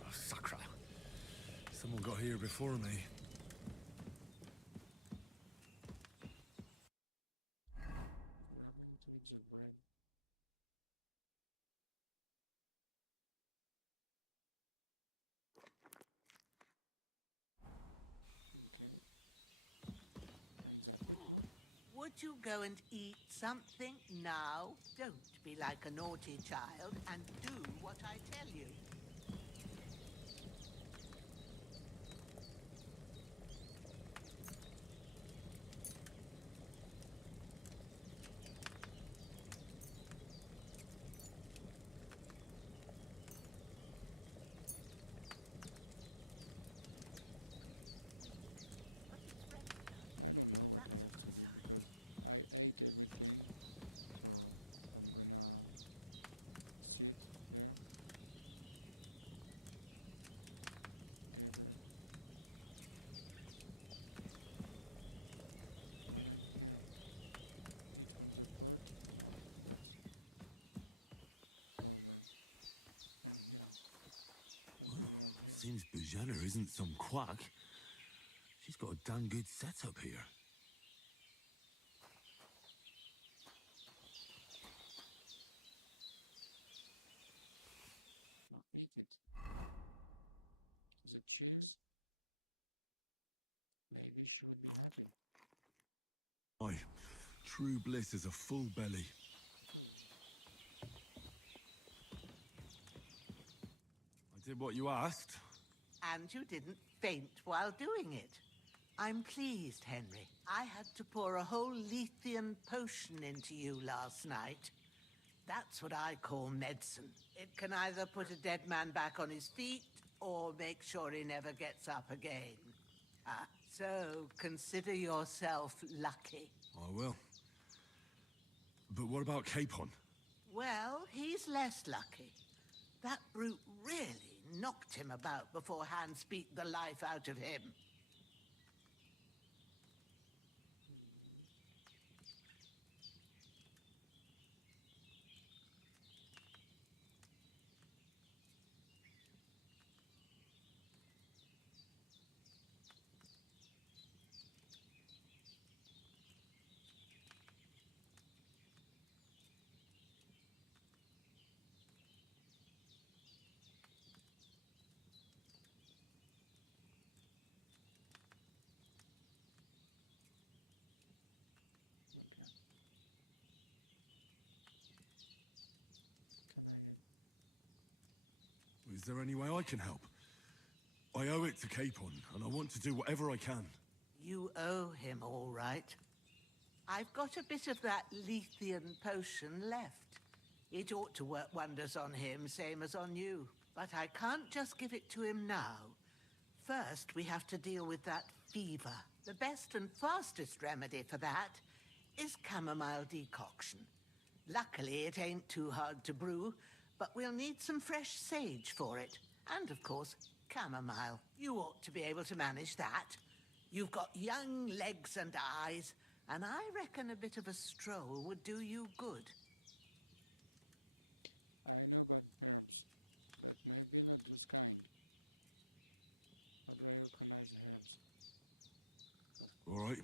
Oh, sacre. Someone got here before me. Would you go and eat something now? Don't be like a naughty child and do what I tell you. Seems Bohemia isn't some quack. She's got a damn good setup here. not make it. Is it chairs? Aye, true bliss is a full belly. I did what you asked. And you didn't faint while doing it. I'm pleased, Henry. I had to pour a whole Lethean potion into you last night. That's what I call medicine. It can either put a dead man back on his feet, or make sure he never gets up again. So consider yourself lucky. I will. But what about Capon? Well, he's less lucky. That brute really knocked him about before Hans beat the life out of him. Is there any way I can help? I owe it to Capon, and I want to do whatever I can. You owe him, all right. I've got a bit of that Lethean potion left. It ought to work wonders on him, same as on you. But I can't just give it to him now. First, we have to deal with that fever. The best and fastest remedy for that is chamomile decoction. Luckily, it ain't too hard to brew, but we'll need some fresh sage for it. And, of course, chamomile. You ought to be able to manage that. You've got young legs and eyes, and I reckon a bit of a stroll would do you good. All right.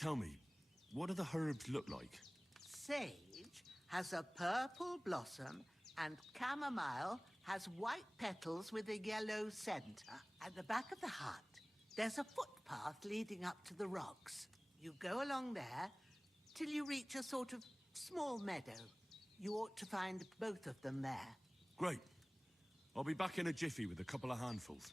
Tell me, what do the herbs look like? Sage has a purple blossom, and chamomile has white petals with a yellow center. At the back of the hut, there's a footpath leading up to the rocks. You go along there till you reach a sort of small meadow. You ought to find both of them there. Great. I'll be back in a jiffy with a couple of handfuls.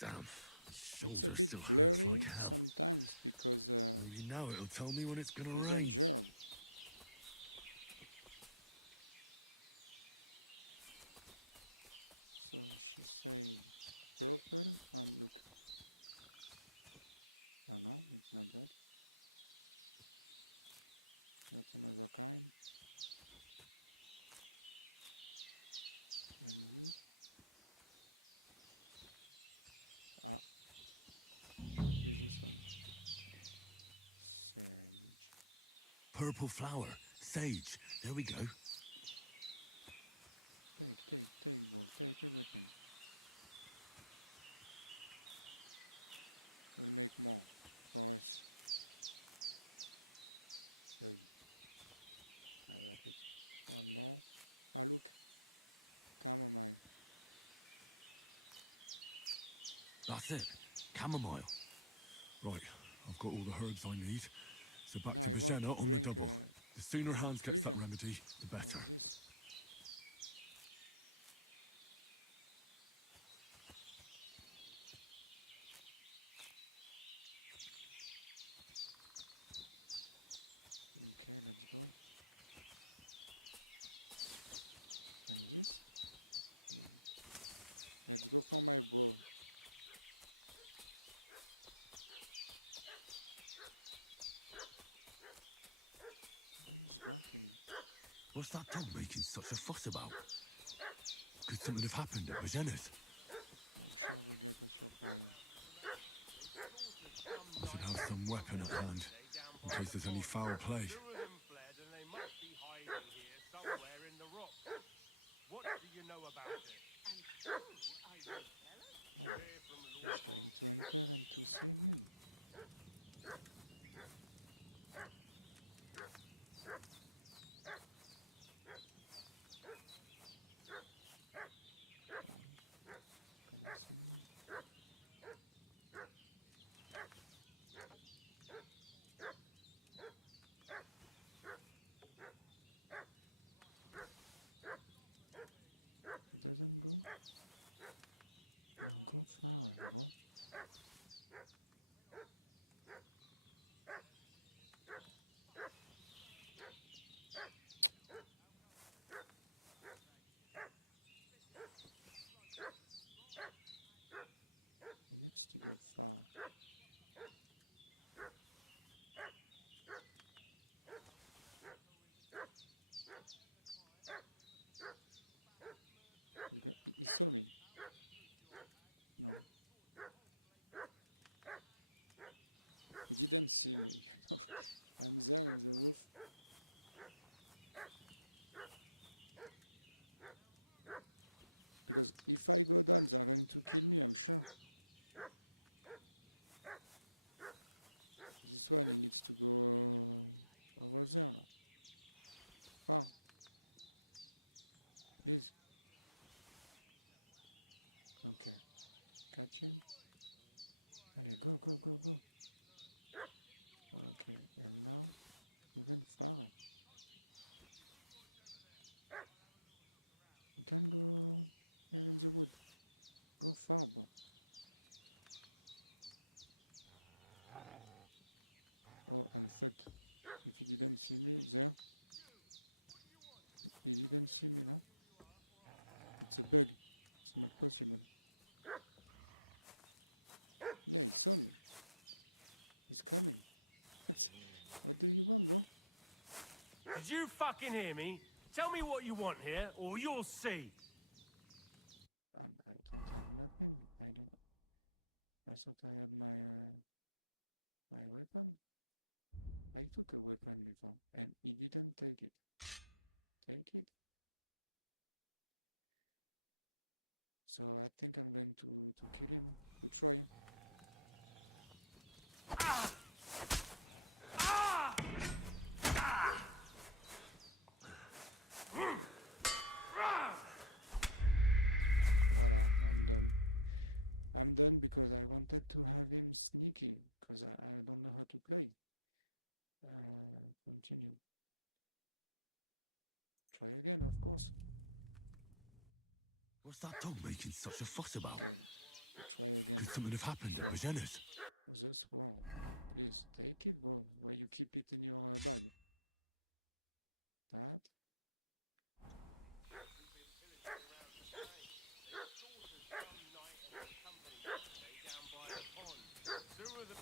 Damn, my shoulder still hurts like hell. Maybe now it'll tell me when it's gonna rain. Purple flower, sage, there we go. That's it, chamomile. Right, I've got all the herbs I need. So back to Bojena on the double. The sooner Hans gets that remedy, the better. What's that dog making such a fuss about? Could something have happened at Bojena's? I should have some weapon at hand, in case there's any foul play. Two of them fled, and they must be hiding here somewhere in the rocks. What do you know about it? And who are you, fellas? We're from Lord Did you fucking hear me? Tell me what you want here, or you'll see. I took a weapon before, and you didn't take it. Take it. So I think I'm going to kill him. And try. Ah! Ah! Ah! Because I don't know how to play. Continue. Try again, of course. What's that dog making such a fuss about? Could something have happened at Bohemia's? This one, please take it one where you keep it in your hand. That. Down by the pond. Two of the...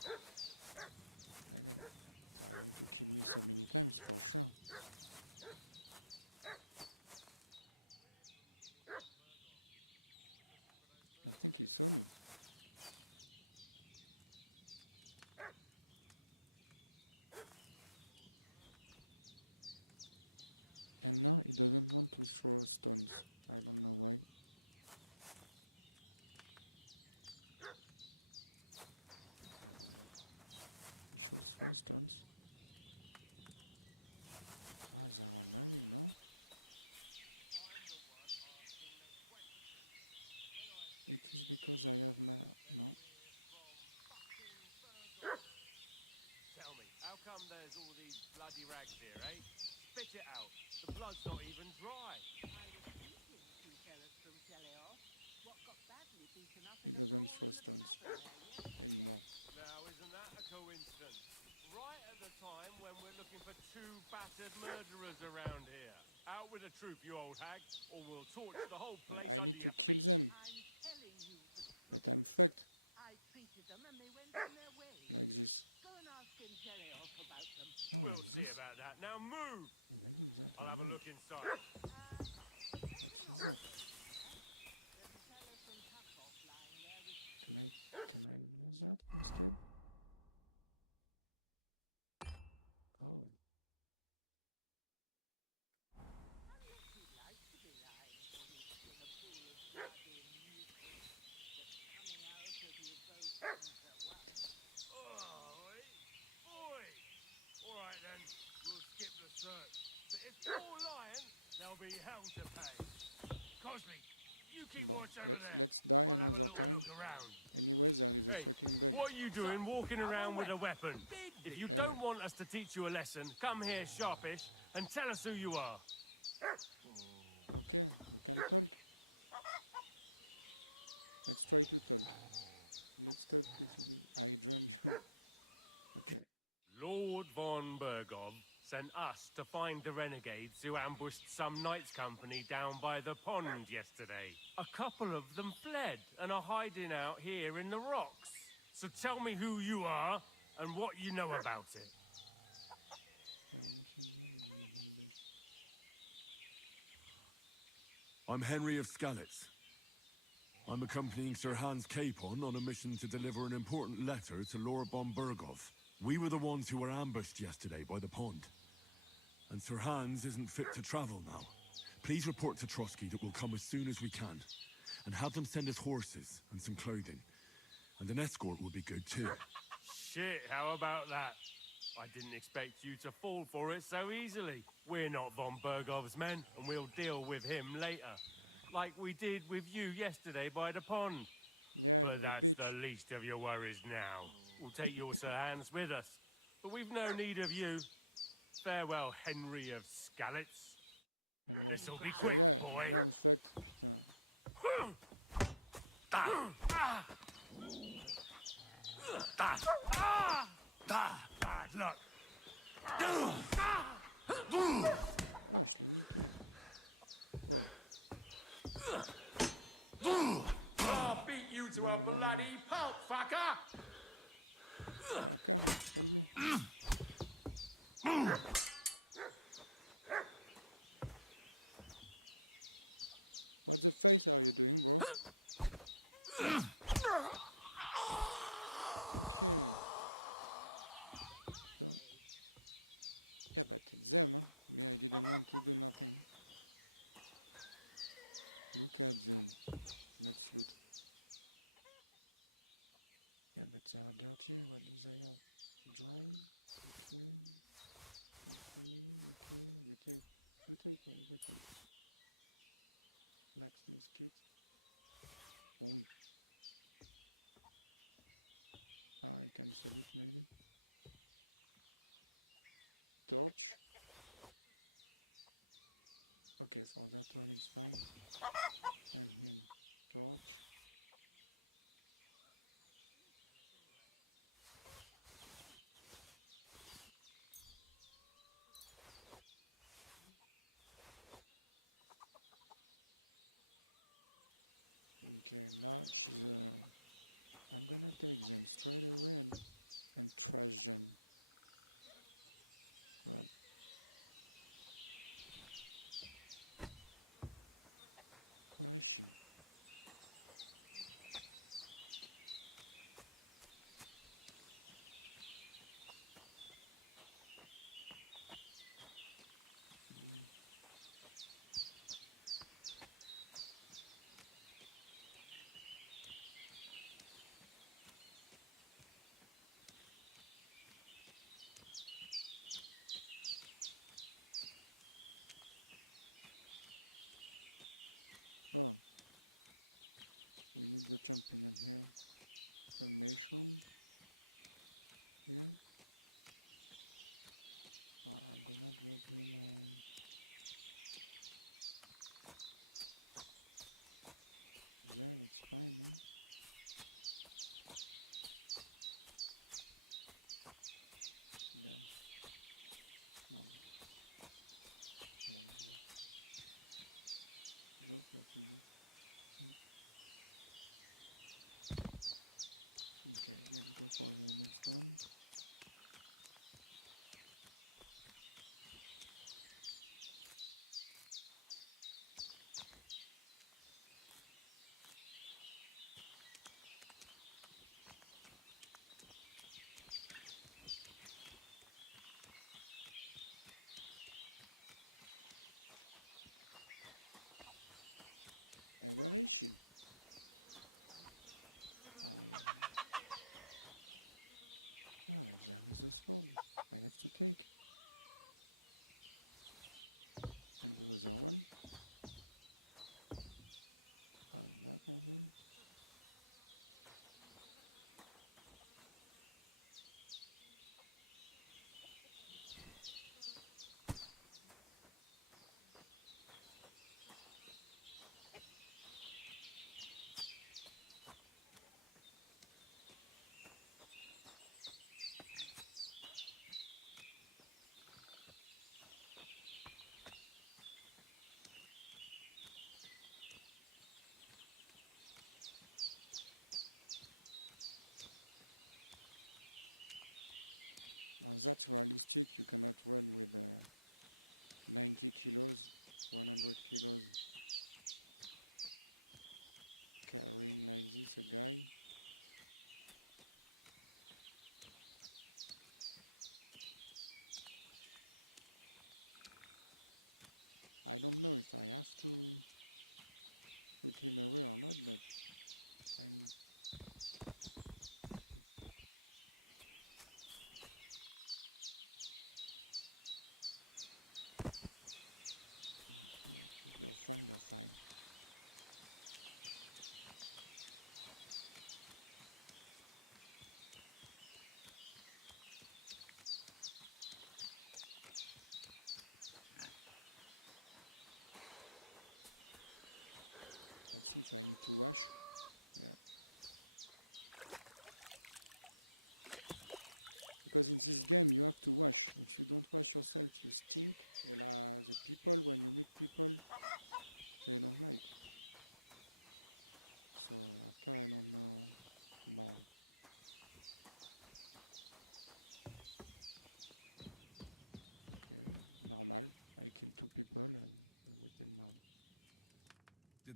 Tell me, how come there's all these bloody rags here, eh? Spit it out. The blood's not even dry. I was thinking, two fellas from Teleoff, what got badly beaten up in a brawl in the tavern there yesterday. Now, isn't that a coincidence? Right at the time when we're looking for two battered murderers around here. Out with the truth, you old hag, or we'll torch the whole place under your feet. I'm telling you the truth. I treated them and they went on their way. Go and ask in Teleoff about them. We'll see about that. Now move! I'll have a look inside. There's a fellow from Tuckoff lying there with... Unless you'd like to be lying in a pool of bloody mucus that's coming out of you both ends at once. Oi! Oi! All right then, we'll skip the search. But if you're lying, there'll be hell to pay. Cosley, you keep watch over there. I'll have a little look around. Hey, what are you doing walking around with a weapon? If you don't want us to teach you a lesson, come here sharpish and tell us who you are. Lord von Bergov sent us to find the renegades who ambushed some knights' company down by the pond yesterday. A couple of them fled and are hiding out here in the rocks. So tell me who you are and what you know about it. I'm Henry of Skalitz. I'm accompanying Sir Hans Capon on a mission to deliver an important letter to Lord Bombergov. We were the ones who were ambushed yesterday by the pond. And Sir Hans isn't fit to travel now. Please report to Trotsky that we'll come as soon as we can. And have them send us horses and some clothing. And an escort would be good too. Shit, how about that? I didn't expect you to fall for it so easily. We're not von Bergov's men, and we'll deal with him later. Like we did with you yesterday by the pond. But that's the least of your worries now. We'll take your Sir Hans with us. But we've no need of you. Farewell, Henry of Skalitz. This'll be quick, boy. Bad luck. I'll beat you to a bloody pulp, fucker!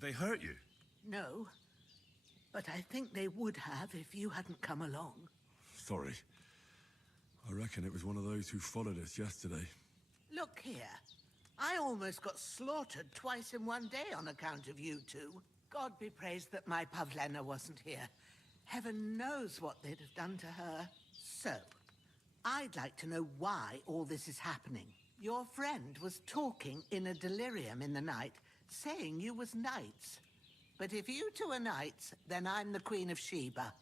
they hurt you? No, but I think they would have if you hadn't come along. Sorry. I reckon it was one of those who followed us yesterday. Look here. I almost got slaughtered twice in one day on account of you two. God be praised that my Pavlena wasn't here. Heaven knows what they'd have done to her. So, I'd like to know why all this is happening. Your friend was talking in a delirium in the night, saying you was knights. But if you two are knights, then I'm the Queen of Sheba.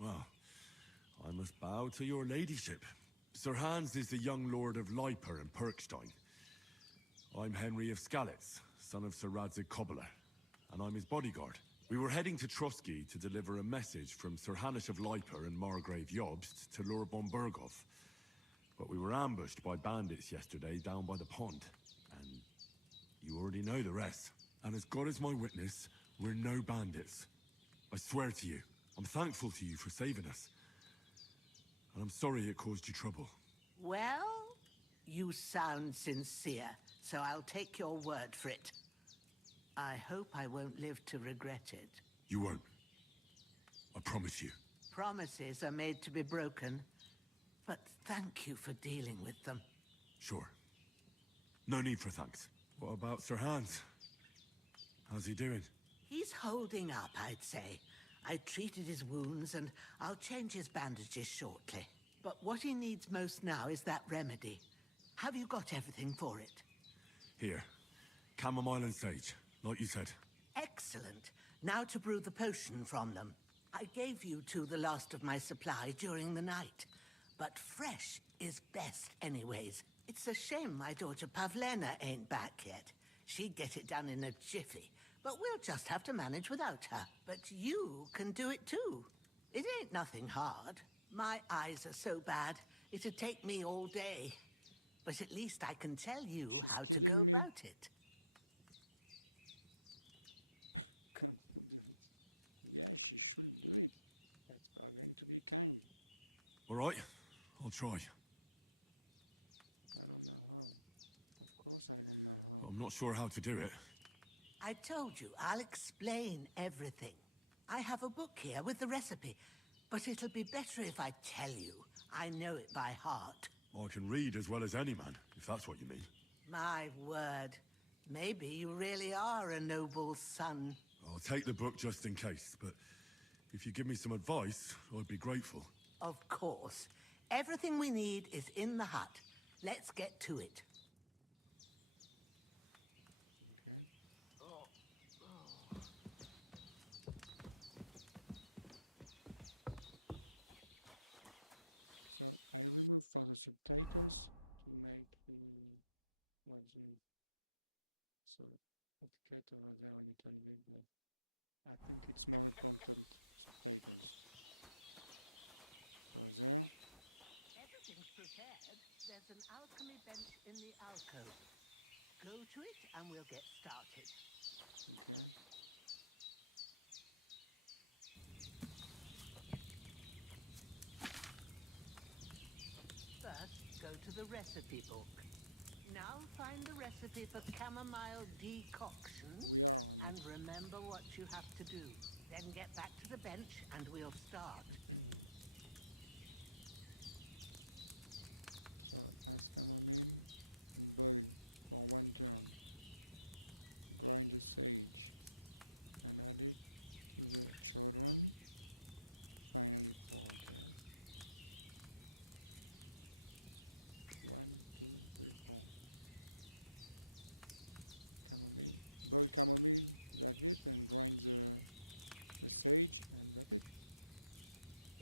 Well, I must bow to your ladyship. Sir Hans is the young lord of Leiper and Perkstein. I'm Henry of Skalitz, son of Sir Radzig Cobbler, and I'm his bodyguard. We were heading to Trusky to deliver a message from Sir Hanish of Leiper and Margrave Jobst to Lord Bombergov. But we were ambushed by bandits yesterday down by the pond, and you already know the rest. And as God is my witness, we're no bandits. I swear to you. I'm thankful to you for saving us. And I'm sorry it caused you trouble. Well, you sound sincere, so I'll take your word for it. I hope I won't live to regret it. You won't. I promise you. Promises are made to be broken, but thank you for dealing with them. Sure. No need for thanks. What about Sir Hans? How's he doing? He's holding up, I'd say. I treated his wounds, and I'll change his bandages shortly. But what he needs most now is that remedy. Have you got everything for it? Here. Chamomile and sage, like you said. Excellent. Now to brew the potion from them. I gave you two the last of my supply during the night. But fresh is best anyways. It's a shame my daughter Pavlena ain't back yet. She'd get it done in a jiffy. But we'll just have to manage without her. But you can do it too. It ain't nothing hard. My eyes are so bad, it'd take me all day. But at least I can tell you how to go about it. All right, I'll try. I'm not sure how to do it. I told you, I'll explain everything. I have a book here with the recipe, but it'll be better if I tell you. I know it by heart. I can read as well as any man, if that's what you mean. My word. Maybe you really are a noble son. I'll take the book just in case, but if you give me some advice, I'd be grateful. Of course. Everything we need is in the hut. Let's get to it. Everything's prepared. There's an alchemy bench in the alcove. Go to it and we'll get started. First, go to the recipe book. Now find the recipe for chamomile decoction and remember what you have to do. Then get back to the bench and we'll start.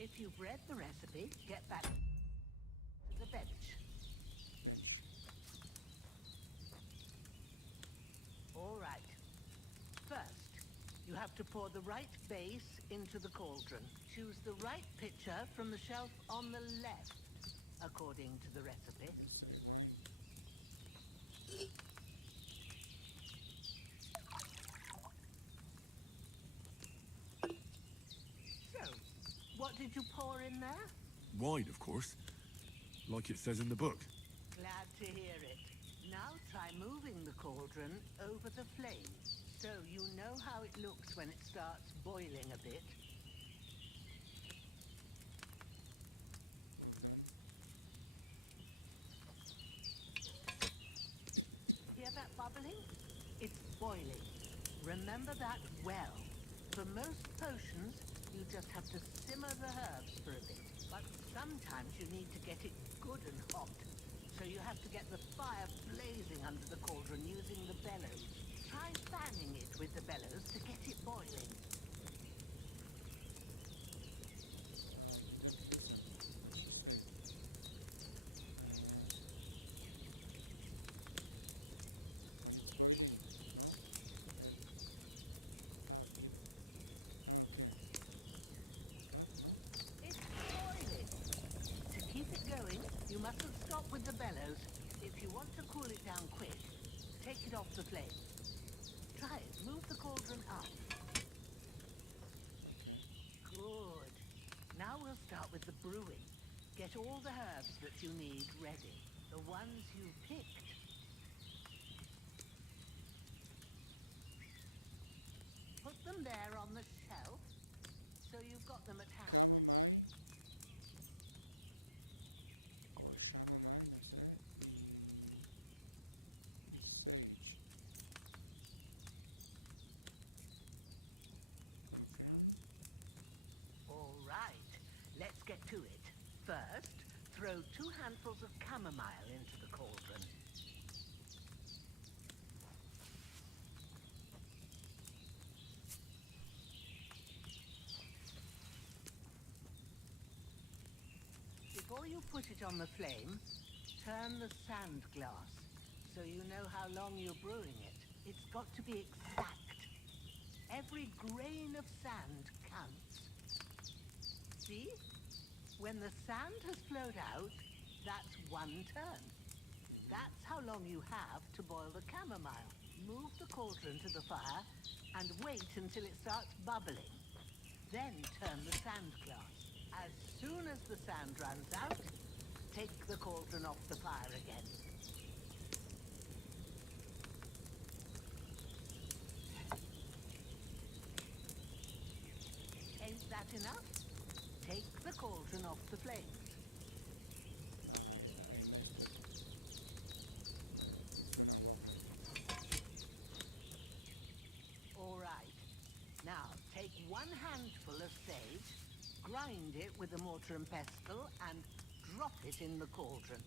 If you've read the recipe, get back to the bench. All right. First, you have to pour the right base into the cauldron. Choose the right pitcher from the shelf on the left, according to the recipe. did you pour in there? Wine, of course. Like it says in the book. Glad to hear it. Now try moving the cauldron over the flame, so you know how it looks when it starts boiling a bit. Hear that bubbling? It's boiling. Remember that well. For most potions, you just have to simmer the herbs for a bit. But sometimes you need to get it good and hot. So you have to get the fire blazing under the cauldron using the bellows. Try fanning it with the bellows to get it boiling. You mustn't stop with the bellows. If you want to cool it down quick, take it off the flame. Try it. Move the cauldron up. Good. Now we'll start with the brewing. Get all the herbs that you need ready. The ones you picked. Put them there on the shelf, so you've got them at hand. Let's get to it. First, throw 2 handfuls of chamomile into the cauldron. Before you put it on the flame, turn the sand glass so you know how long you're brewing it. It's got to be exact. Every grain of sand counts. See? When the sand has flowed out, that's 1 turn. That's how long you have to boil the chamomile. Move the cauldron to the fire and wait until it starts bubbling. Then turn the sand glass. As soon as the sand runs out, take the cauldron off the fire again. Ain't that enough? Take the cauldron off the flames. All right. Now, take 1 handful of sage, grind it with a mortar and pestle, and drop it in the cauldron.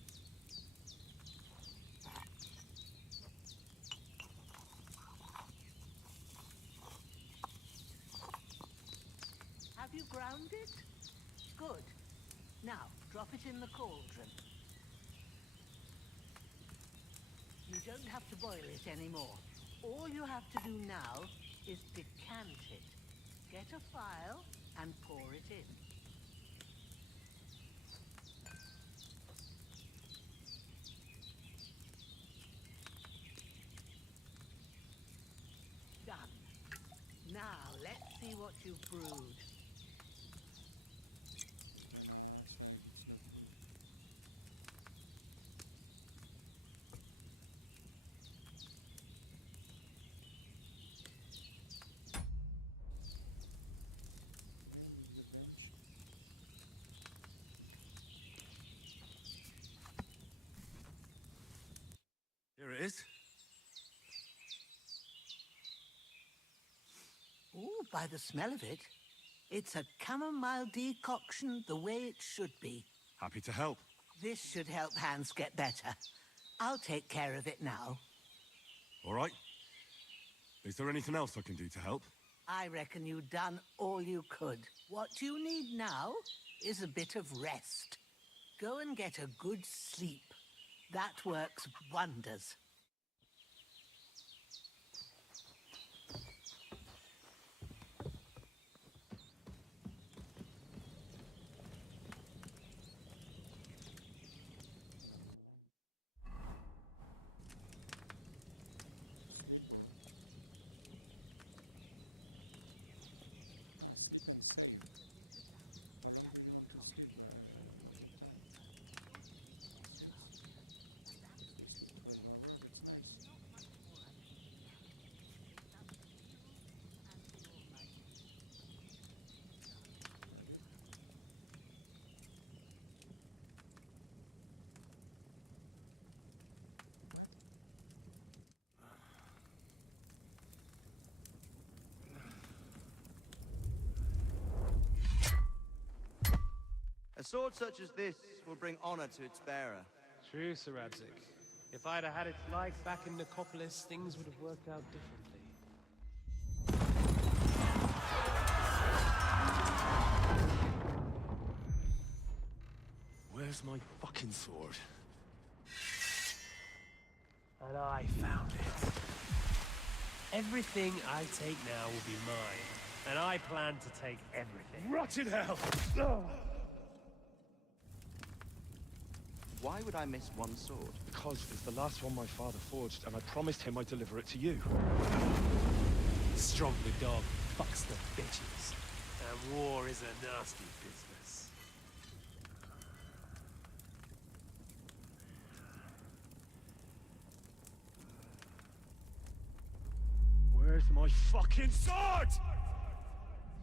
Have you ground it? Good. Now, drop it in the cauldron. You don't have to boil it anymore. All you have to do now is decant it. Get a phial and pour it in. Done. Now, let's see what you've brewed. Here it is. Ooh, by the smell of it, it's a chamomile decoction the way it should be. Happy to help. This should help Hans get better. I'll take care of it now. All right. Is there anything else I can do to help? I reckon you've done all you could. What you need now is a bit of rest. Go and get a good sleep. That works wonders. A sword such as this will bring honor to its bearer. True, Sir Abzik. If I'd have had its life back in Nicopolis, things would have worked out differently. Where's my fucking sword? And I found it. Everything I take now will be mine, and I plan to take everything. Rotted hell! Why would I miss one sword? Because it's the last one my father forged, and I promised him I'd deliver it to you. Stronger dog fucks the bitches, and war is a nasty business. Where's my fucking sword?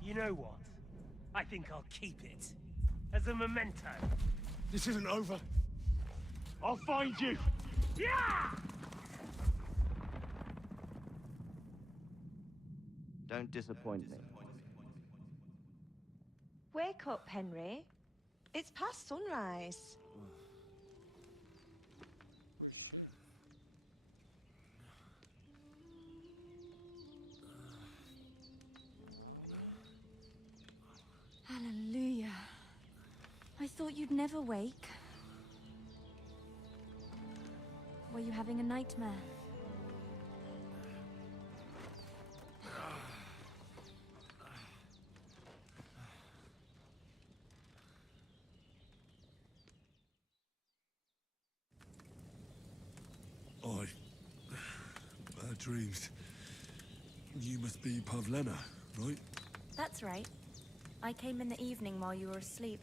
You know what? I think I'll keep it. As a memento. This isn't over. I'll find you! Yeah! Don't disappoint me. Wake up, Henry. It's past sunrise. Hallelujah. I thought you'd never wake. Were you having a nightmare? Bad dreams. You must be Pavlena, right? That's right. I came in the evening while you were asleep.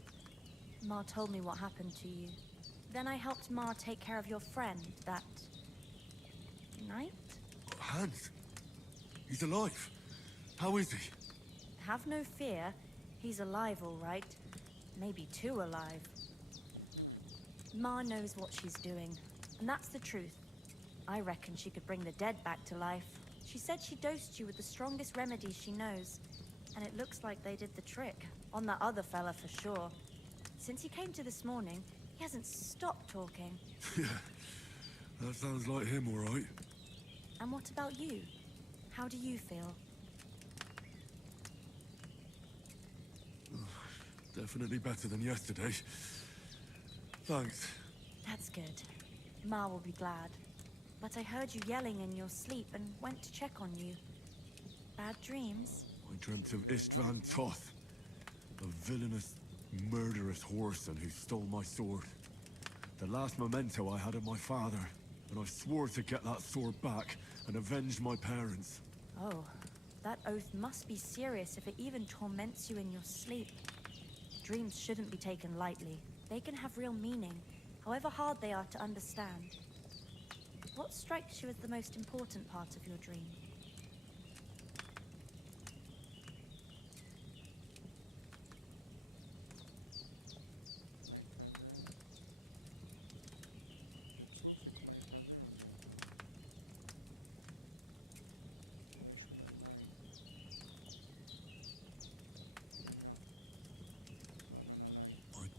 Ma told me what happened to you. Then I helped Ma take care of your friend that night? Hans? He's alive. How is he? Have no fear. He's alive, all right. Maybe too alive. Ma knows what she's doing, and that's the truth. I reckon she could bring the dead back to life. She said she dosed you with the strongest remedies she knows, and it looks like they did the trick. On that other fella for sure. Since he came to this morning, he hasn't stopped talking. Yeah, that sounds like him, all right. And what about you? How do you feel? Definitely better than yesterday. Thanks. That's good. Ma will be glad. But I heard you yelling in your sleep and went to check on you. Bad dreams? I dreamt of Istvan Toth, a villainous, murderous whoreson who stole my sword. The last memento I had of my father, and I swore to get that sword back and avenge my parents. Oh, that oath must be serious if it even torments you in your sleep. Dreams shouldn't be taken lightly. They can have real meaning, however hard they are to understand. What strikes you as the most important part of your dream?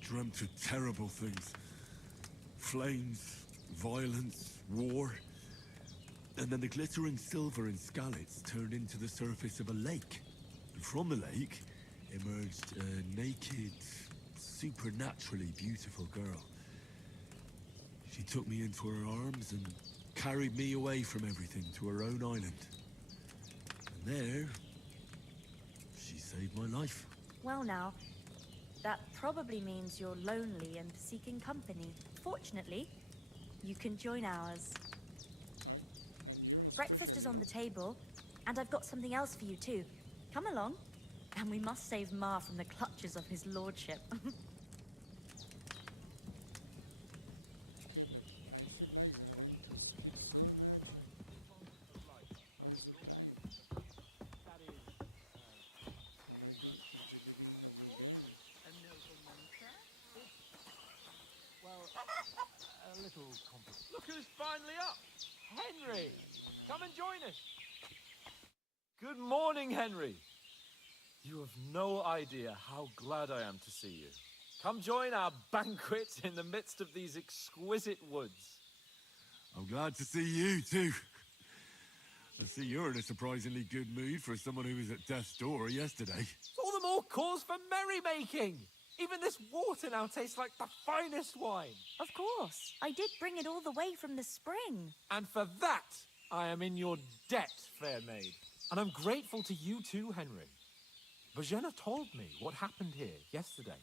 Dreamt of terrible things. Flames, violence, war. And then the glittering silver in Skalitz turned into the surface of a lake. And from the lake emerged a naked, supernaturally beautiful girl. She took me into her arms and carried me away from everything to her own island. And there, she saved my life. Well now, that probably means you're lonely and seeking company. Fortunately, you can join ours. Breakfast is on the table, and I've got something else for you too. Come along, and we must save Ma from the clutches of his lordship. Look who's finally up! Henry! Come and join us! Good morning, Henry! You have no idea how glad I am to see you. Come join our banquet in the midst of these exquisite woods. I'm glad to see you, too. I see you're in a surprisingly good mood for someone who was at death's door yesterday. All the more cause for merrymaking! Even this water now tastes like the finest wine. Of course. I did bring it all the way from the spring. And for that, I am in your debt, fair maid. And I'm grateful to you too, Henry. Bohemia told me what happened here yesterday.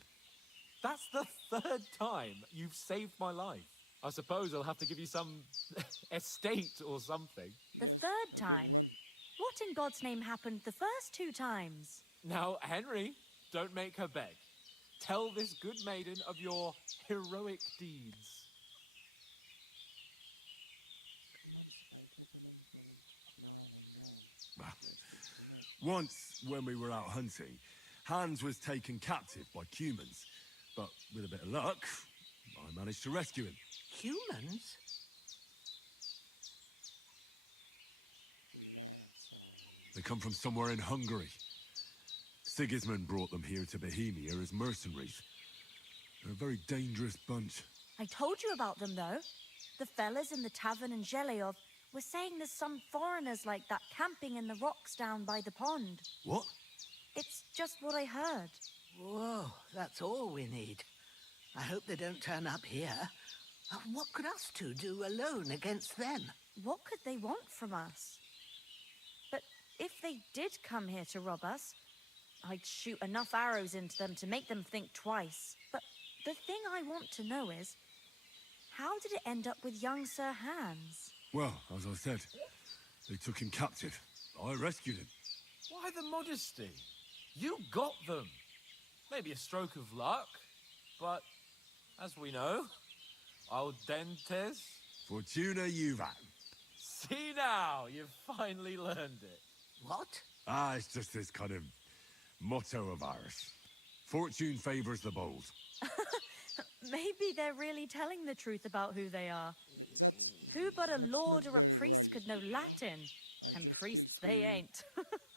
That's the 3rd time you've saved my life. I suppose I'll have to give you some estate or something. The 3rd time? What in God's name happened the first 2 times? Now, Henry, don't make her beg. Tell this good maiden of your heroic deeds. Once, when we were out hunting, Hans was taken captive by humans. But with a bit of luck, I managed to rescue him. Humans? They come from somewhere in Hungary. Sigismund brought them here to Bohemia as mercenaries. They're a very dangerous bunch. I told you about them, though. The fellas in the tavern in Zheleov were saying there's some foreigners like that camping in the rocks down by the pond. What? It's just what I heard. Whoa, that's all we need. I hope they don't turn up here. What could us two do alone against them? What could they want from us? But if they did come here to rob us, I'd shoot enough arrows into them to make them think twice. But the thing I want to know is, how did it end up with young Sir Hans? Well, as I said, they took him captive. I rescued him. Why the modesty? You got them. Maybe a stroke of luck, but as we know, audentes. Fortuna juvat. See now, you've finally learned it. What? It's just this kind of motto of ours. Fortune favors the bold. Maybe they're really telling the truth about who they are. Who but a lord or a priest could know Latin? And priests they ain't.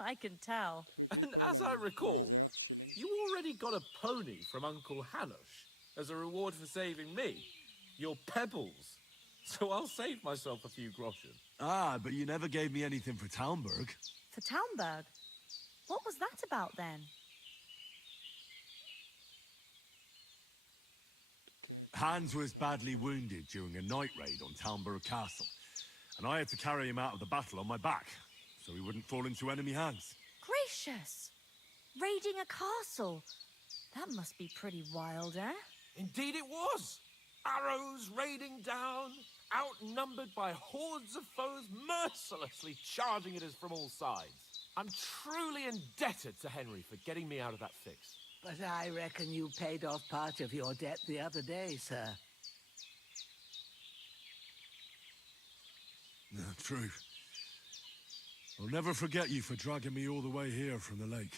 I can tell. And as I recall, you already got a pony from Uncle Hanush as a reward for saving me. Your pebbles. So I'll save myself a few groschen. But you never gave me anything for Talmberg. For Talmberg? What was that about then? Hans was badly wounded during a night raid on Talmberg Castle, and I had to carry him out of the battle on my back, so he wouldn't fall into enemy hands. Gracious! Raiding a castle? That must be pretty wild, eh? Indeed it was! Arrows raining down, outnumbered by hordes of foes mercilessly charging at us from all sides. I'm truly indebted to Henry for getting me out of that fix. But I reckon you paid off part of your debt the other day, sir. No, true. I'll never forget you for dragging me all the way here from the lake.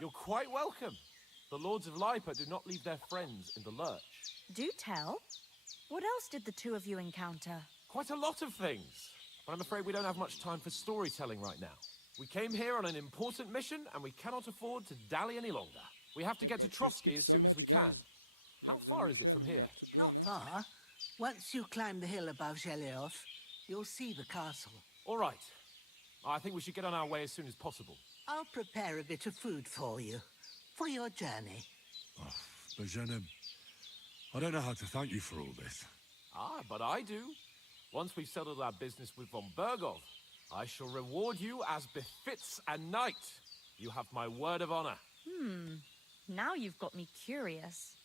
You're quite welcome. The Lords of Lipa do not leave their friends in the lurch. Do tell. What else did the two of you encounter? Quite a lot of things. But I'm afraid we don't have much time for storytelling right now. We came here on an important mission, and we cannot afford to dally any longer. We have to get to Trotsky as soon as we can. How far is it from here? Not far. Once you climb the hill above Zheleov, you'll see the castle. All right. I think we should get on our way as soon as possible. I'll prepare a bit of food for you, for your journey. Bohemia, I don't know how to thank you for all this. But I do. Once we've settled our business with von Bergov, I shall reward you as befits a knight. You have my word of honor. Now you've got me curious.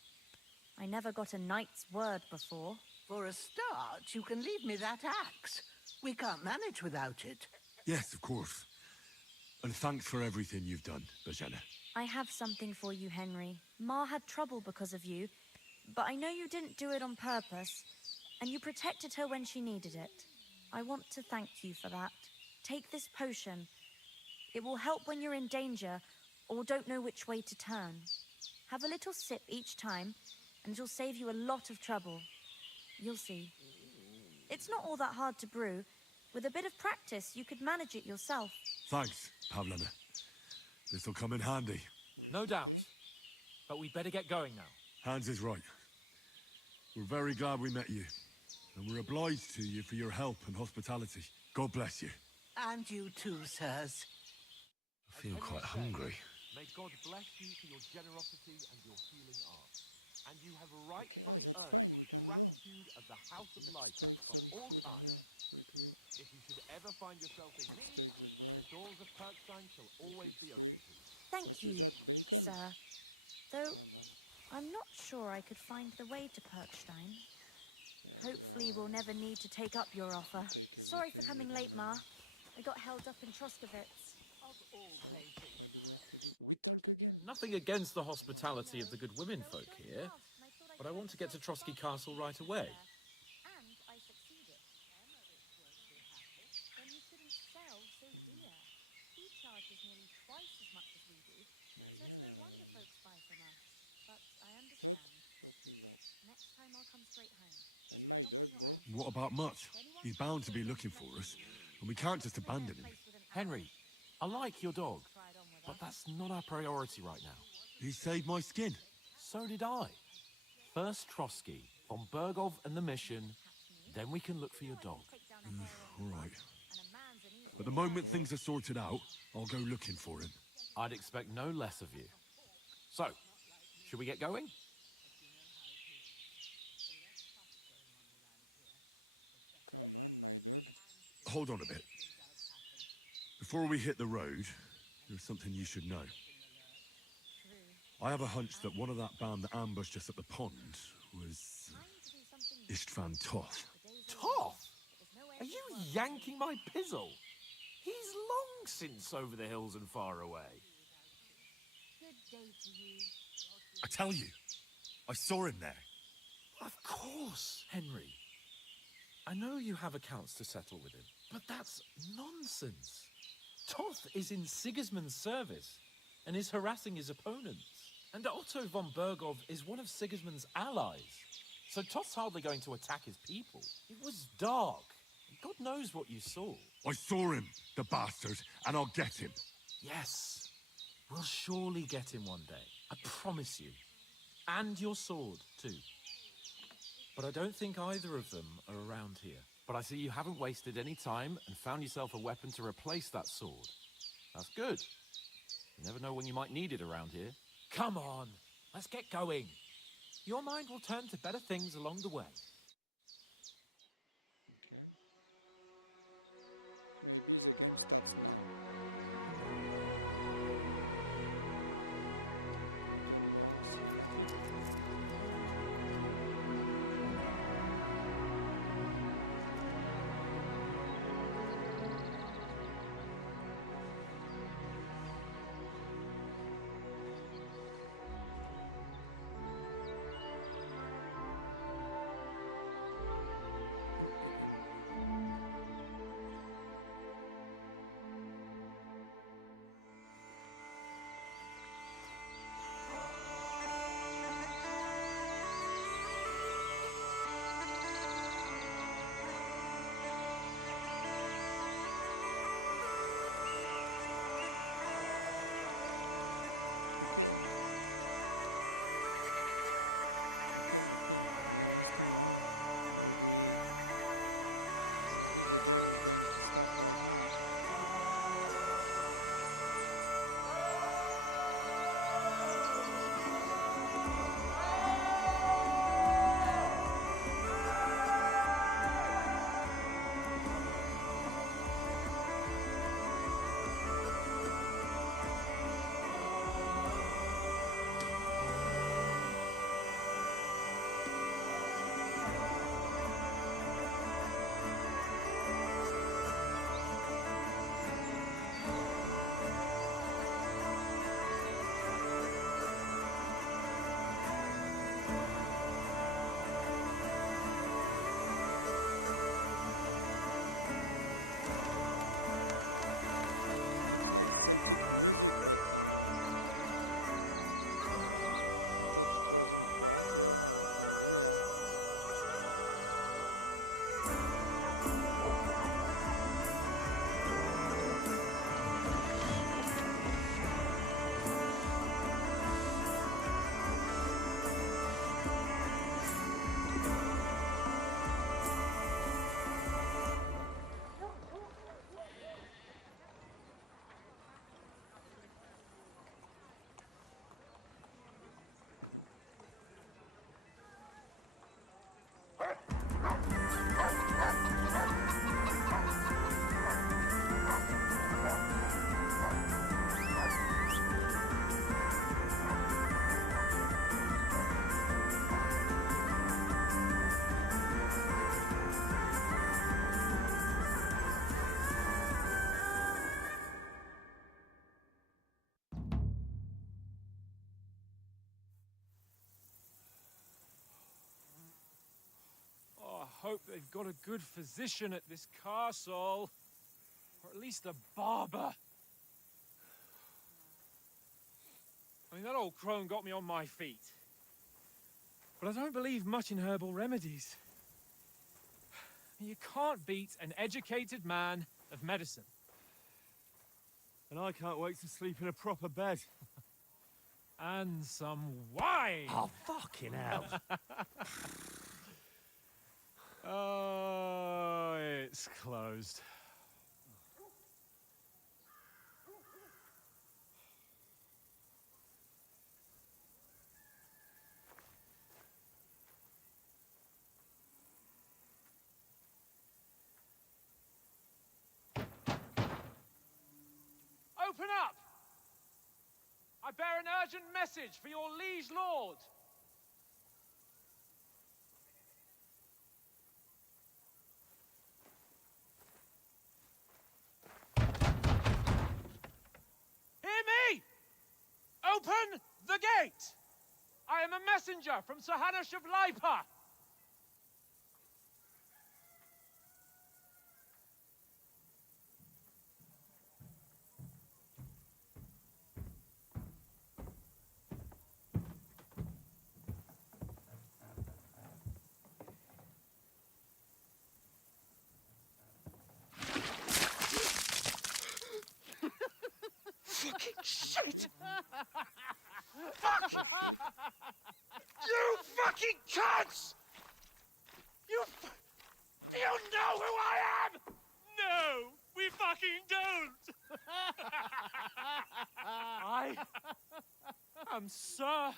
I never got a knight's word before. For a start, you can leave me that axe. We can't manage without it. Yes, of course. And thanks for everything you've done, Bohemia. I have something for you, Henry. Ma had trouble because of you, but I know you didn't do it on purpose, and you protected her when she needed it. I want to thank you for that. Take this potion. It will help when you're in danger or don't know which way to turn. Have a little sip each time, and it'll save you a lot of trouble. You'll see. It's not all that hard to brew. With a bit of practice, you could manage it yourself. Thanks, Pavlena. This'll come in handy. No doubt. But we'd better get going now. Hans is right. We're very glad we met you. And we're obliged to you for your help and hospitality. God bless you. And you too, sirs. I feel quite hungry. May God bless you for your generosity and your healing arts. And you have rightfully earned the gratitude of the House of Light for all time. If you should ever find yourself in need, the doors of Perkstein shall always be open to you. Thank you, sir. Though, I'm not sure I could find the way to Perkstein. Hopefully we'll never need to take up your offer. Sorry for coming late, Ma. I got held up in Troskowitz. Of all places. Nothing against the hospitality of the good women folk here, but I want to get to Trotsky Castle right away. And I succeeded. Then you shouldn't sell so dear. He charges nearly twice as much as we do, so it's no wonder folks buy from us. But I understand. Next time I'll come straight home. Not on your own. What about Mutt? He's bound to be looking for us, and we can't just abandon him. Henry, I like your dog, but that's not our priority right now. He saved my skin. So did I. First Trotsky, von Bergov and the mission, then we can look for your dog. All right. But the moment things are sorted out, I'll go looking for him. I'd expect no less of you. So, should we get going? Hold on a bit. Before we hit the road, there's something you should know. I have a hunch that one of that band that ambushed us at the pond was Istvan Toth. Toth? Are you yanking my pizzle? He's long since over the hills and far away. Good day to you. I tell you, I saw him there. Of course, Henry. I know you have accounts to settle with him, but that's nonsense. Toth is in Sigismund's service and is harassing his opponents. And Otto von Bergov is one of Sigismund's allies. So Toth's hardly going to attack his people. It was dark. God knows what you saw. I saw him, the bastard, and I'll get him. Yes. We'll surely get him one day. I promise you. And your sword, too. But I don't think either of them are around here. But I see you haven't wasted any time and found yourself a weapon to replace that sword. That's good. You never know when you might need it around here. Come on, let's get going. Your mind will turn to better things along the way. hope they've got a good physician at this castle. Or at least a barber. I mean, that old crone got me on my feet. But I don't believe much in herbal remedies. You can't beat an educated man of medicine. And I can't wait to sleep in a proper bed. And some wine! Oh, fucking hell. Oh, it's closed. Open up! I bear an urgent message for your liege lord. Hear me! Open the gate! I am a messenger from Sir Hanush of Lipa. Fucking shit! Fuck! You fucking cunts! You know who I am? No, we fucking don't! I am Sir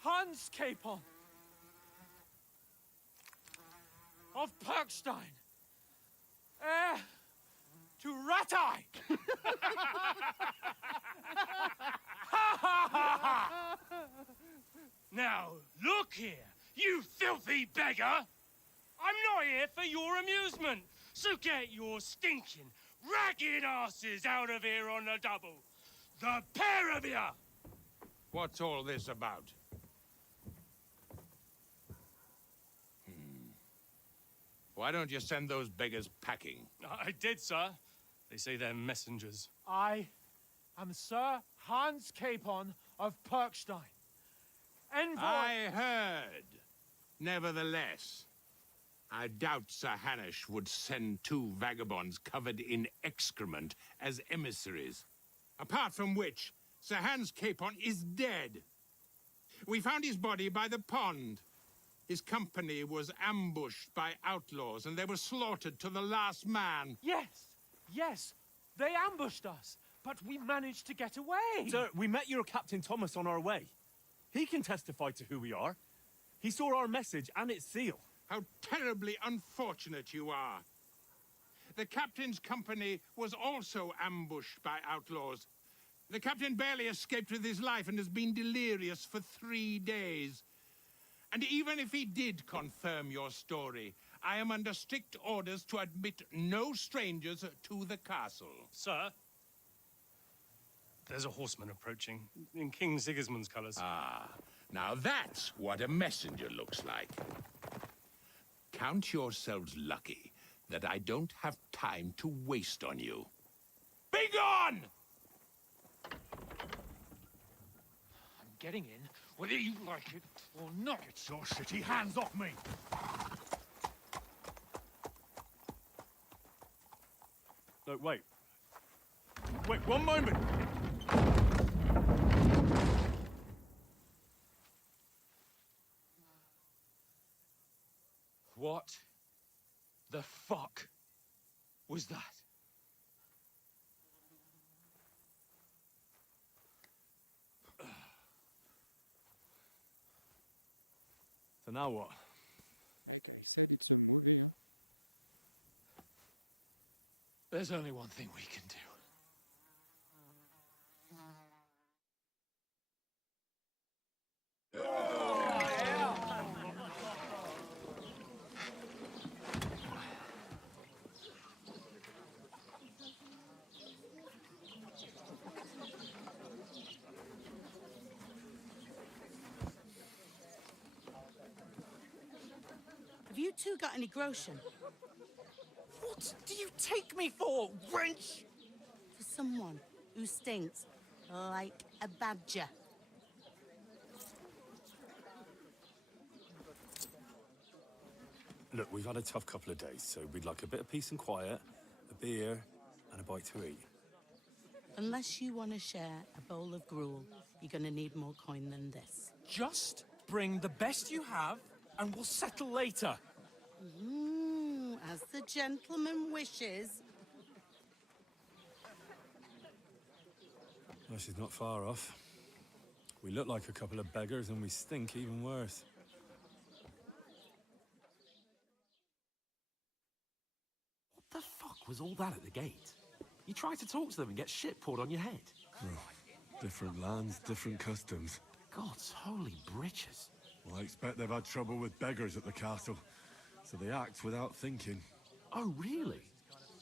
Hans Capon of Perkstein, heir to Ratai! Now, look here, you filthy beggar! I'm not here for your amusement, so get your stinking, ragged asses out of here on the double. The pair of you! What's all this about? Why don't you send those beggars packing? I did, sir. They say they're messengers. I am Sir Hans Capon of Perkstein. Envoy... I heard. Nevertheless, I doubt Sir Hanush would send two vagabonds covered in excrement as emissaries. Apart from which, Sir Hans Capon is dead. We found his body by the pond. His company was ambushed by outlaws, and they were slaughtered to the last man. Yes, they ambushed us, but we managed to get away. Sir, we met your Captain Thomas on our way. He can testify to who we are. He saw our message and its seal. How terribly unfortunate you are. The captain's company was also ambushed by outlaws. The captain barely escaped with his life and has been delirious for 3 days. And even if he did confirm your story, I am under strict orders to admit no strangers to the castle. Sir, there's a horseman approaching, in King Sigismund's colours. Ah, now that's what a messenger looks like. Count yourselves lucky that I don't have time to waste on you. Be gone! I'm getting in, whether you like it or not. Get your shitty hands off me! No, wait. Wait, one moment! What the fuck was that? So now what? There's only one thing we can do. Have you two got any groschen? What do you take me for, wench? For someone who stinks like a badger. Look, we've had a tough couple of days, so we'd like a bit of peace and quiet, a beer, and a bite to eat. Unless you want to share a bowl of gruel, you're going to need more coin than this. Just bring the best you have, and we'll settle later. As the gentleman wishes. Well, she's not far off. We look like a couple of beggars, and we stink even worse. What the fuck was all that at the gate? You try to talk to them and get shit poured on your head. Oh, different lands, different customs. God's holy britches. Well, I expect they've had trouble with beggars at the castle, so they act without thinking. Oh, really?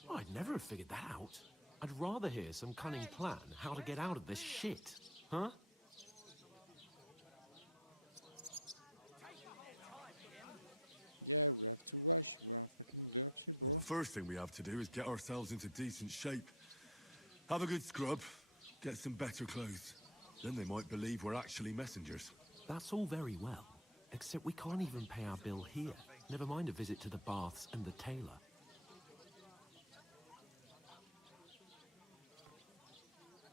Well, I'd never have figured that out. I'd rather hear some cunning plan how to get out of this shit. Huh? The first thing we have to do is get ourselves into decent shape. Have a good scrub, get some better clothes. Then they might believe we're actually messengers. That's all very well, except we can't even pay our bill here. Never mind a visit to the baths and the tailor.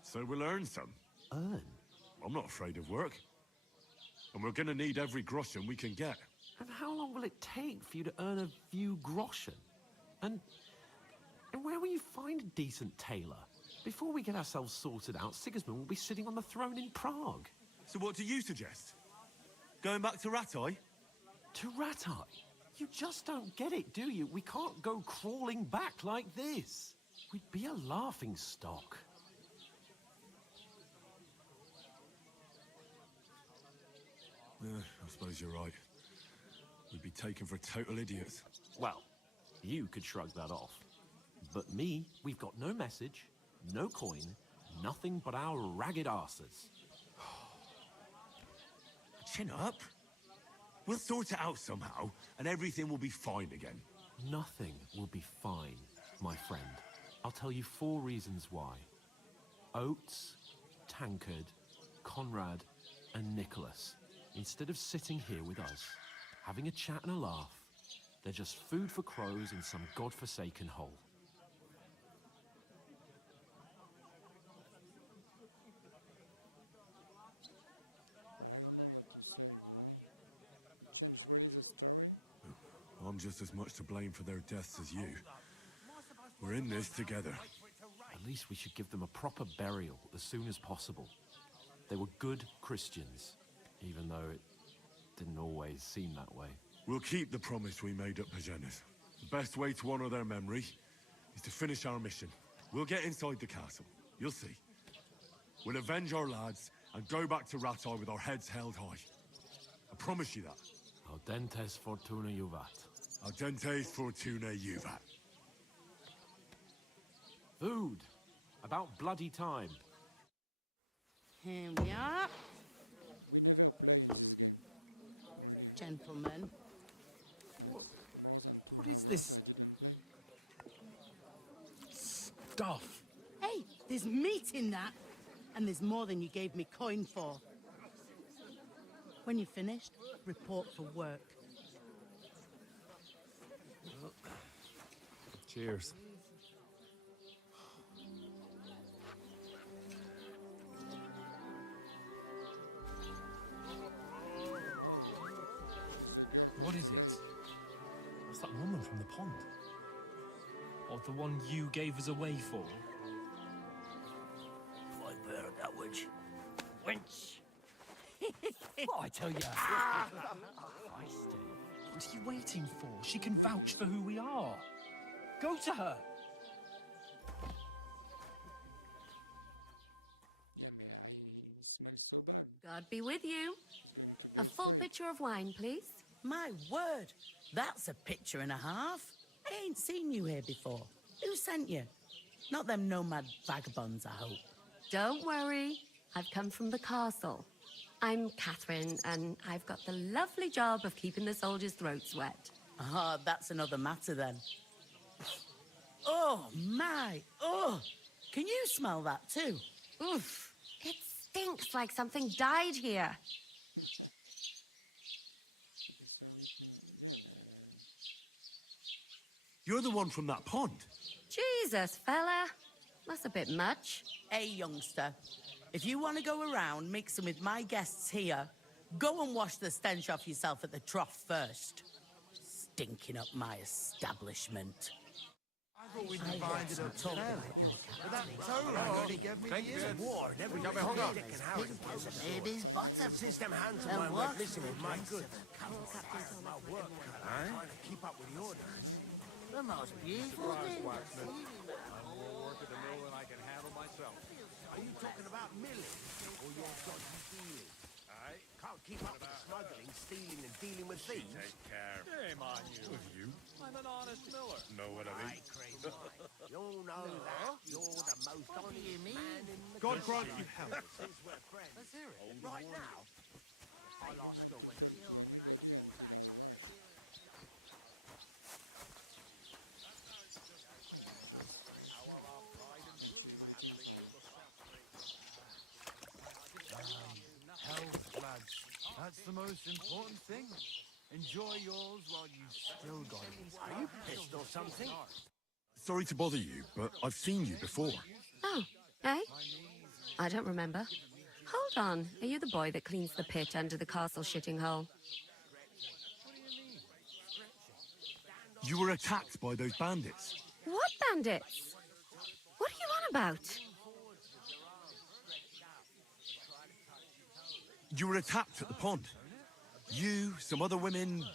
So we'll earn some. Earn? I'm not afraid of work. And we're gonna need every groschen we can get. And how long will it take for you to earn a few groschen? And where will you find a decent tailor? Before we get ourselves sorted out, Sigismund will be sitting on the throne in Prague. So what do you suggest? Going back to Ratai? To Ratai? You just don't get it, do you? We can't go crawling back like this. We'd be a laughing stock. I suppose you're right. We'd be taken for total idiots. Well, you could shrug that off. But me, we've got no message, no coin, nothing but our ragged arses. Chin up. We'll sort it out somehow, and everything will be fine again. Nothing will be fine, my friend. I'll tell you 4 reasons why. Oates, Tankard, Conrad, and Nicholas, instead of sitting here with us, having a chat and a laugh, they're just food for crows in some godforsaken hole. I'm just as much to blame for their deaths as you. We're in this together. At least we should give them a proper burial as soon as possible. They were good Christians, even though it didn't always seem that way. We'll keep the promise we made at Pagenis. The best way to honor their memory is to finish our mission. We'll get inside the castle. You'll see. We'll avenge our lads and go back to Ratai with our heads held high. I promise you that. Audentes fortuna juvat. Audentes fortuna juvat. Food. About bloody time. Here we are. Gentlemen. What is this stuff? Hey, there's meat in that. And there's more than you gave me coin for. When you're finished, report for work. Cheers. What is it? It's that woman from the pond. Or the one you gave us away for. Fight better, that witch. Wench! What I tell you? What are you waiting for? She can vouch for who we are. Go to her. God be with you. A full pitcher of wine, please. My word, that's a picture and a half. I ain't seen you here before. Who sent you? Not them nomad vagabonds, I hope. Don't worry. I've come from the castle. I'm Catherine, and I've got the lovely job of keeping the soldiers' throats wet. Ah, that's another matter then. Oh, my. Oh, can you smell that too? Oof. It stinks like something died here. You're the one from that pond. Jesus, fella. That's a bit much. Hey, youngster. If you want to go around mixing with my guests here, go and wash the stench off yourself at the trough first. Stinking up my establishment. I thought we'd divided up fairly. But that Torah only gave me years of war and every dick and Howard. Baby's butter. Since them hands of mine weren't listening, my good. My work cut out trying to keep up with the orders. The most beautiful thing. I'm more work at the mill than I can handle myself. Are you talking about milling or your dodgy dealing? Can't keep up with smuggling, stealing, and dealing with thieves. Take care. Shame on you. Of you? I'm an honest miller. Know what I mean? You'll know that. You're the most honest man in the God grant you health. Since we're friends. Let's hear it. Right now. I lost go with Health, lads. That's the most important thing. Enjoy yours while you've still got it. Are you pissed or something? Sorry to bother you, but I've seen you before. Oh, eh? I don't remember. Hold on. Are you the boy that cleans the pit under the castle shitting hole? You were attacked by those bandits. What bandits? What are you on about? You were attacked at the pond. You, some other women,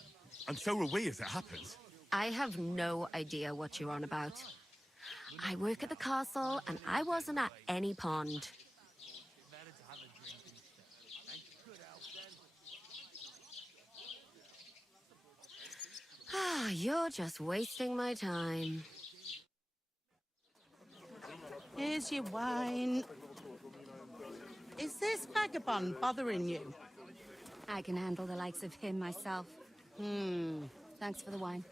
and so were we, as it happens. I have no idea what you're on about. I work at the castle, and I wasn't at any pond. Ah, you're just wasting my time. Here's your wine. Is this vagabond bothering you? I can handle the likes of him myself. Thanks for the wine.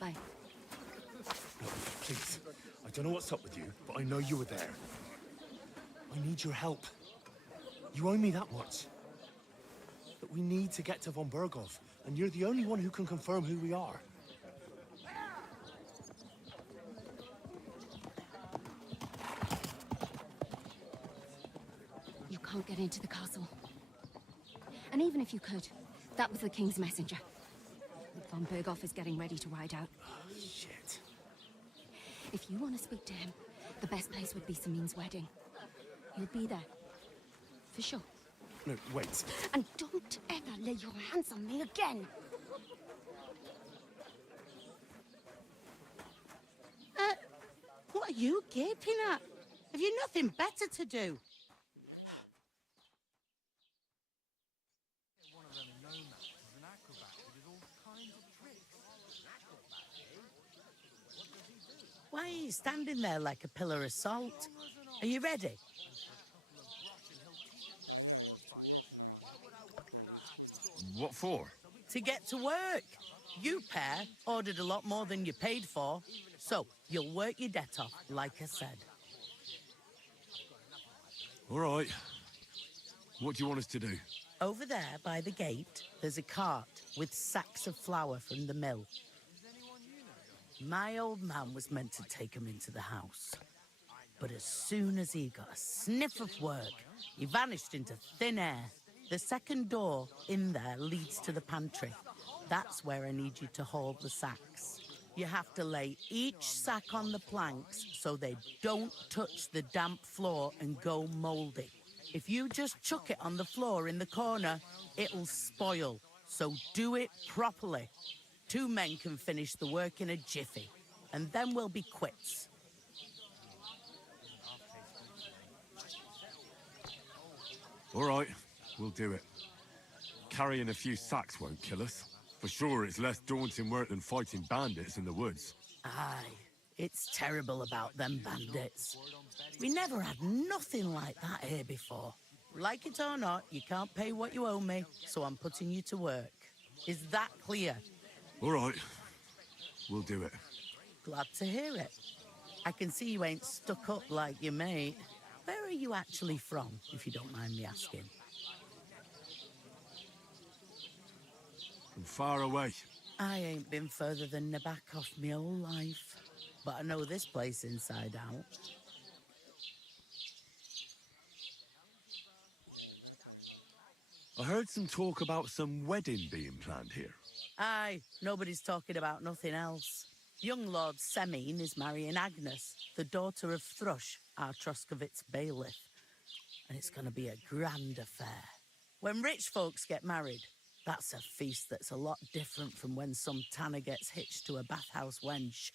Bye. Please, I don't know what's up with you, but I know you were there. I need your help. You owe me that much. But we need to get to von Berghoff, and you're the only one who can confirm who we are. You can't get into the castle. And even if you could, that was the King's messenger. Von Berghoff is getting ready to ride out. Shit. If you want to speak to him, the best place would be Samin's wedding. He'll be there. For sure. No, wait. And don't ever lay your hands on me again! What are you gaping at? Have you nothing better to do? One of them nomads is an acrobat who did all kinds of tricks. Why are you standing there like a pillar of salt? Are you ready? What for? To get to work. You pair ordered a lot more than you paid for, so you'll work your debt off, like I said. All right. What do you want us to do? Over there by the gate, there's a cart with sacks of flour from the mill. My old man was meant to take them into the house. But as soon as he got a sniff of work, he vanished into thin air. The second door in there leads to the pantry. That's where I need you to haul the sacks. You have to lay each sack on the planks so they don't touch the damp floor and go mouldy. If you just chuck it on the floor in the corner, it'll spoil. So do it properly. 2 men can finish the work in a jiffy, and then we'll be quits. All right, we'll do it. Carrying a few sacks won't kill us. For sure, it's less daunting work than fighting bandits in the woods. Aye, it's terrible about them bandits. We never had nothing like that here before. Like it or not, you can't pay what you owe me, so I'm putting you to work. Is that clear? All right, We'll do it. Glad to hear it. I can see you ain't stuck up like your mate. Where are you actually from, if you don't mind me asking? From far away. I ain't been further than the back off me whole life. But I know this place inside out. I heard some talk about some wedding being planned here. Aye, nobody's talking about nothing else. Young Lord Semine is marrying Agnes, the daughter of Thrush, our Troskovitz bailiff. And it's going to be a grand affair. When rich folks get married, that's a feast that's a lot different from when some tanner gets hitched to a bathhouse wench.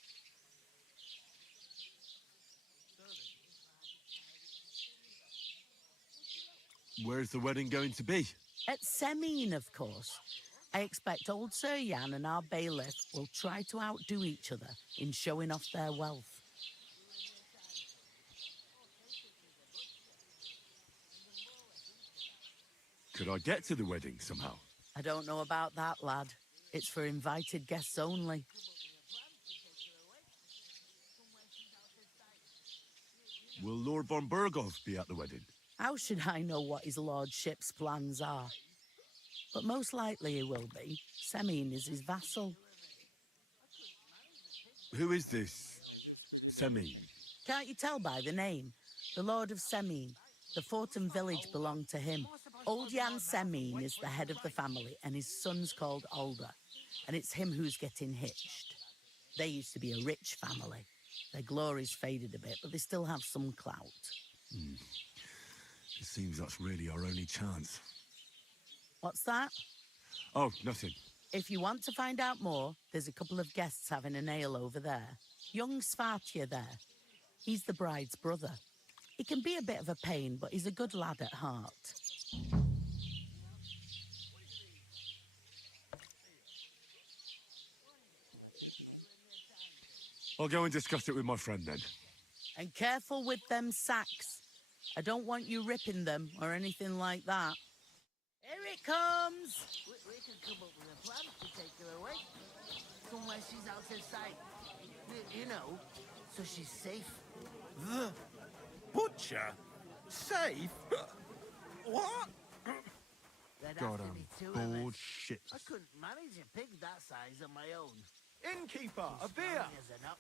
Where's the wedding going to be? At Semine, of course. I expect old Sir Jan and our bailiff will try to outdo each other in showing off their wealth. Could I get to the wedding somehow? I don't know about that, lad. It's for invited guests only. Will Lord von Berghoff be at the wedding? How should I know what his lordship's plans are? But most likely he will be. Semine is his vassal. Who is this Semine? Can't you tell by the name? The Lord of Semine. The fort and village belong to him. Old Jan Semine is the head of the family, and his son's called Alder. And it's him who's getting hitched. They used to be a rich family. Their glory's faded a bit, but they still have some clout. It seems that's really our only chance. What's that? Oh, nothing. If you want to find out more, there's a couple of guests having an ale over there. Young Svartje there. He's the bride's brother. He can be a bit of a pain, but he's a good lad at heart. I'll go and discuss it with my friend then. And careful with them sacks. I don't want you ripping them or anything like that. Here it comes! We can come up with a plan to take her away. Somewhere she's out of sight. You know, so she's safe. The butcher? Safe? What? God, I'm bored shit. I couldn't manage a pig that size on my own. Innkeeper, a She's beer! strong as an ox.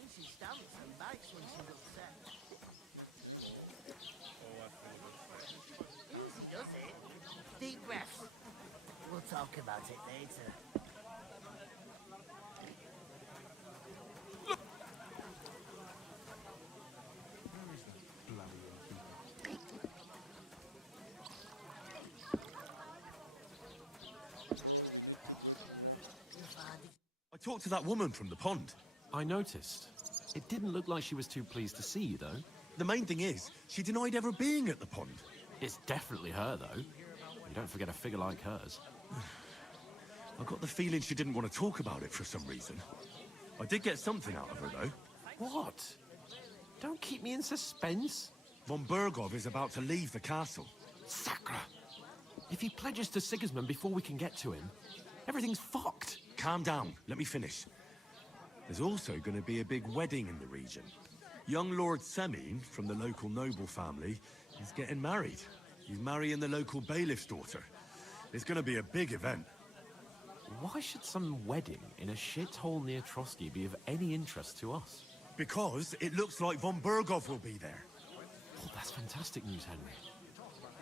And she stamps and bites when she's upset. Easy does it. Deep breaths. We'll talk about it later. I talked to that woman from the pond. I noticed. It didn't look like she was too pleased to see you, though. The main thing is, she denied ever being at the pond. It's definitely her, though. You don't forget a figure like hers. I got the feeling she didn't want to talk about it for some reason. I did get something out of her, though. What? Don't keep me in suspense. Von Berghoff is about to leave the castle. Sacre! If he pledges to Sigismund before we can get to him, everything's fucked. Calm down. Let me finish. There's also going to be a big wedding in the region. Young Lord Semine, from the local noble family, is getting married. He's marrying the local bailiff's daughter. It's going to be a big event. Why should some wedding in a shithole near Trotsky be of any interest to us? Because it looks like von Berghoff will be there. Oh, that's fantastic news, Henry.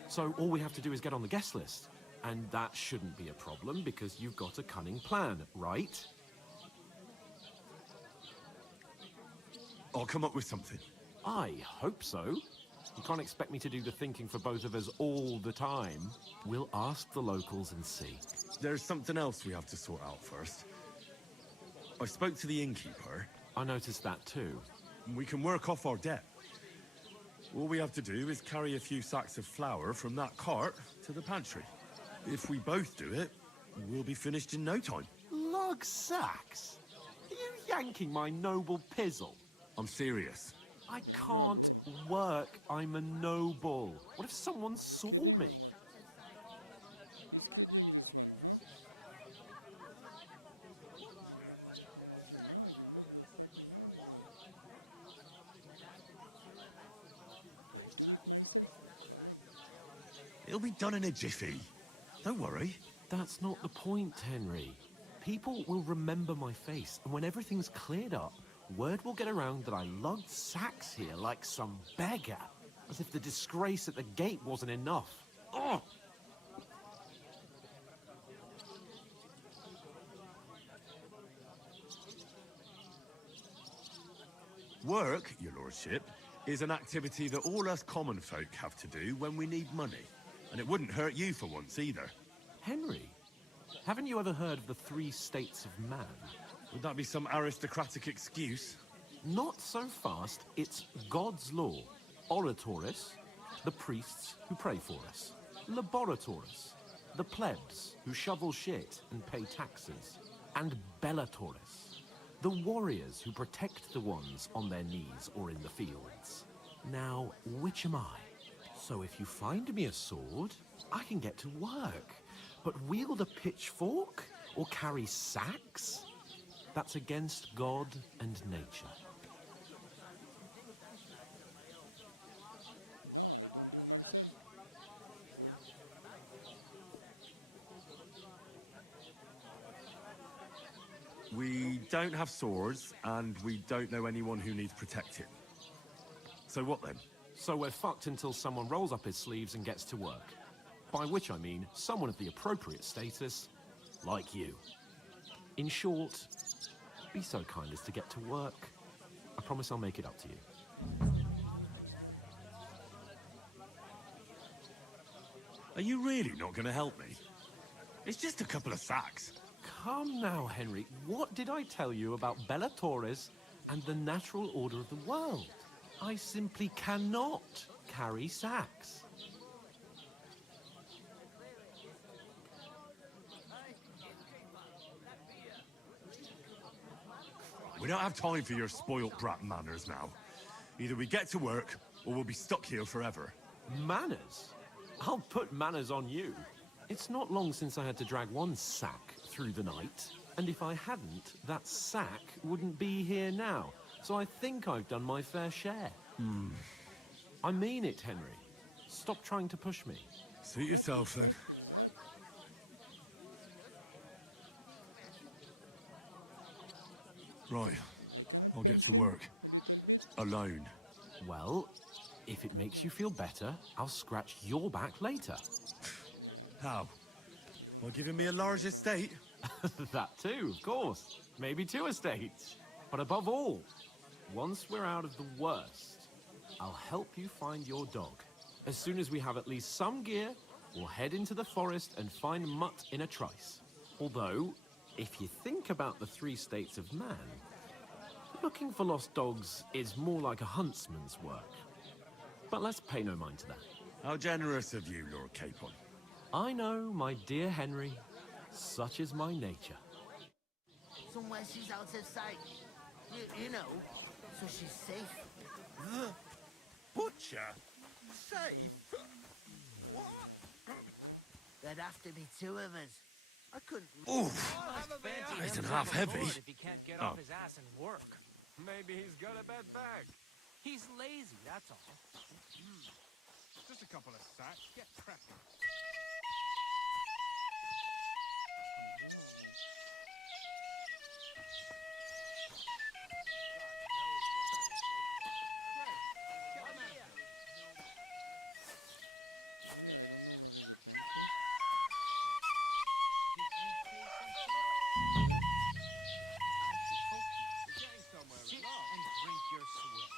So all we have to do is get on the guest list. And that shouldn't be a problem because you've got a cunning plan, right? I'll come up with something. I hope so. You can't expect me to do the thinking for both of us all the time. We'll ask the locals and see. There's something else we have to sort out first. I spoke to the innkeeper. I noticed that too. We can work off our debt. All we have to do is carry a few sacks of flour from that cart to the pantry. If we both do it, we'll be finished in no time. Lug sacks? Are you yanking my noble pizzle? I'm serious. I can't work. I'm a noble. What if someone saw me? It'll be done in a jiffy. Don't worry. That's not the point, Henry. People will remember my face, and when everything's cleared up, word will get around that I lugged sacks here like some beggar. As if the disgrace at the gate wasn't enough. Ugh! Work, your lordship, is an activity that all us common folk have to do when we need money. And it wouldn't hurt you for once either. Henry, haven't you ever heard of the 3 states of man? Would that be some aristocratic excuse? Not so fast. It's God's law. Oratoris, the priests who pray for us. Laboratoris, the plebs who shovel shit and pay taxes. And Bellatoris, the warriors who protect the ones on their knees or in the fields. Now, which am I? So if you find me a sword, I can get to work. But wield a pitchfork or carry sacks? That's against God and nature. We don't have swords, and we don't know anyone who needs protecting. So what then? So we're fucked until someone rolls up his sleeves and gets to work. By which I mean someone of the appropriate status, like you. In short, be so kind as to get to work. I promise I'll make it up to you. Are you really not going to help me? It's just a couple of sacks. Come now, Henry. What did I tell you about Bellatoris and the natural order of the world? I simply cannot carry sacks. We don't have time for your spoilt brat manners now. Either we get to work, or we'll be stuck here forever. Manners? I'll put manners on you. It's not long since I had to drag one sack through the night, and if I hadn't, that sack wouldn't be here now. So I think I've done my fair share. I mean it, Henry. Stop trying to push me. Suit yourself, then. Right. I'll get to work. Alone. Well, if it makes you feel better, I'll scratch your back later. How? By giving me a large estate? That too, of course. Maybe 2 estates. But above all, once we're out of the worst, I'll help you find your dog. As soon as we have at least some gear, we'll head into the forest and find Mutt in a trice. Although, if you think about the 3 states of man, looking for lost dogs is more like a huntsman's work. But let's pay no mind to that. How generous of you, Lord Capon. I know, my dear Henry. Such is my nature. Somewhere she's out of sight. You know, so she's safe. The butcher? Safe? What? There'd have to be 2 of us. I couldn't... Oof! Nice and half heavy. If he can't get off his ass and work. Maybe he's got a bad bag. He's lazy, that's all. Just a couple of sacks. Get cracking. Sit and drink your sweat.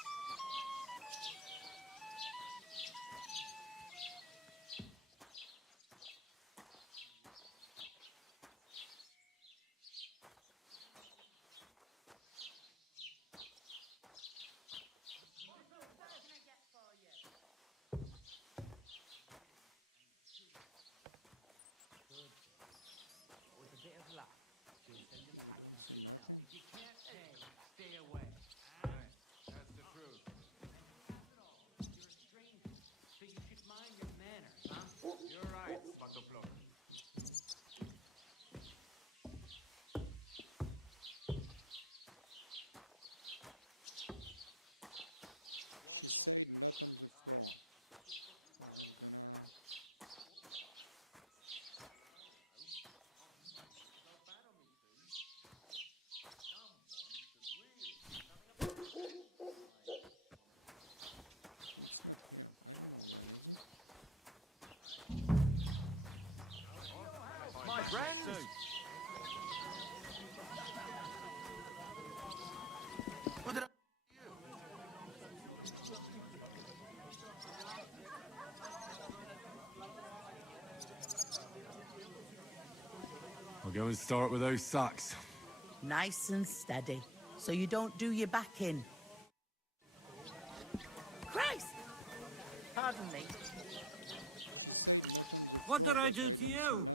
With a bit of luck, she'll send him packing soon enough. If you can't pay, stay away. That's the truth. You're a stranger, so you should mind your manners, huh? You're right, Patoplo. What did I... I'll go and start with those sacks. Nice and steady, so you don't do your back in. Christ! Pardon me. What did I do to you?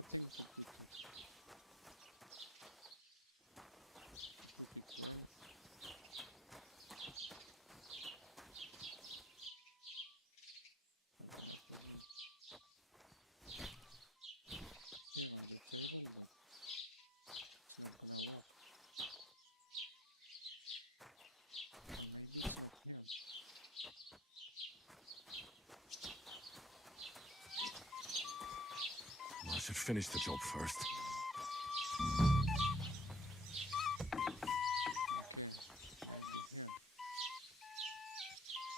I should finish the job first.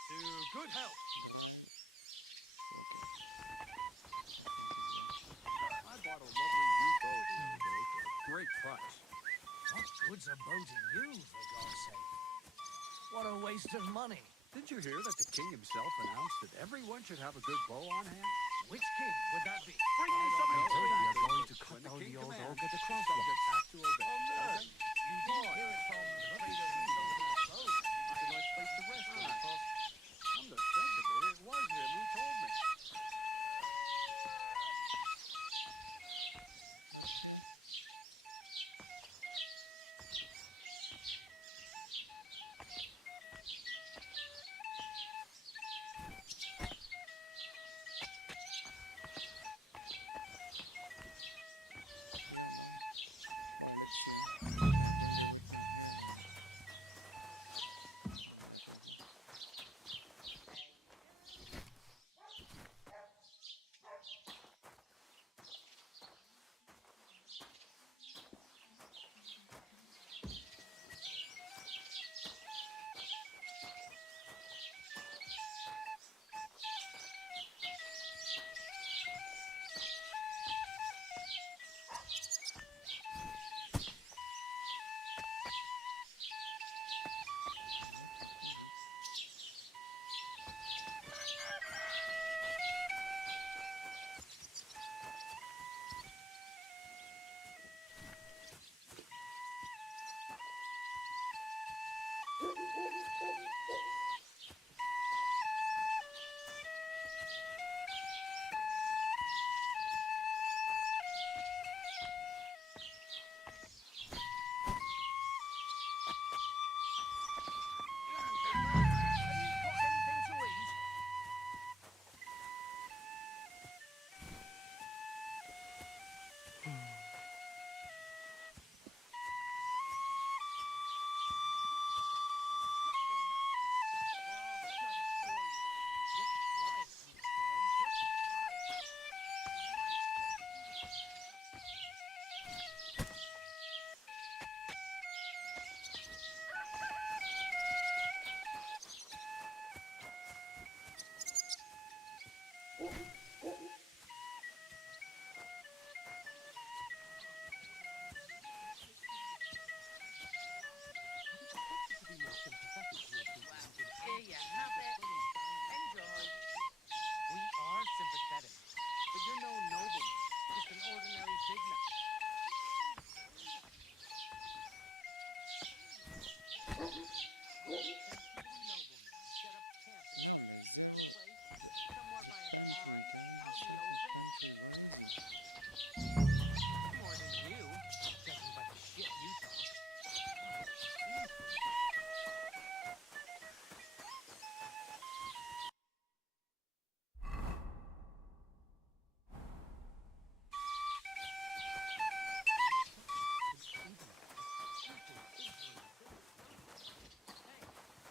To good health. I bought a lovely new bow the other day for a great price. What good's a bow to you, for God's sake? What a waste of money. Didn't you hear that the king himself announced that everyone should have a good bow on hand? Which king would that be? Bring me some I exactly. we are going to When cut the down king the old commands, orc at the the crossroads. subjects have to obey. Oh, no. Okay? You didn't hear it from the trader who sold his bow. It's a nice place to rest, I thought. Come to think of it, it was him who told me. Here you have it. Enjoy. We are sympathetic, but you're no nobleman, just an ordinary bigna. More than you, judging by the shit you talk.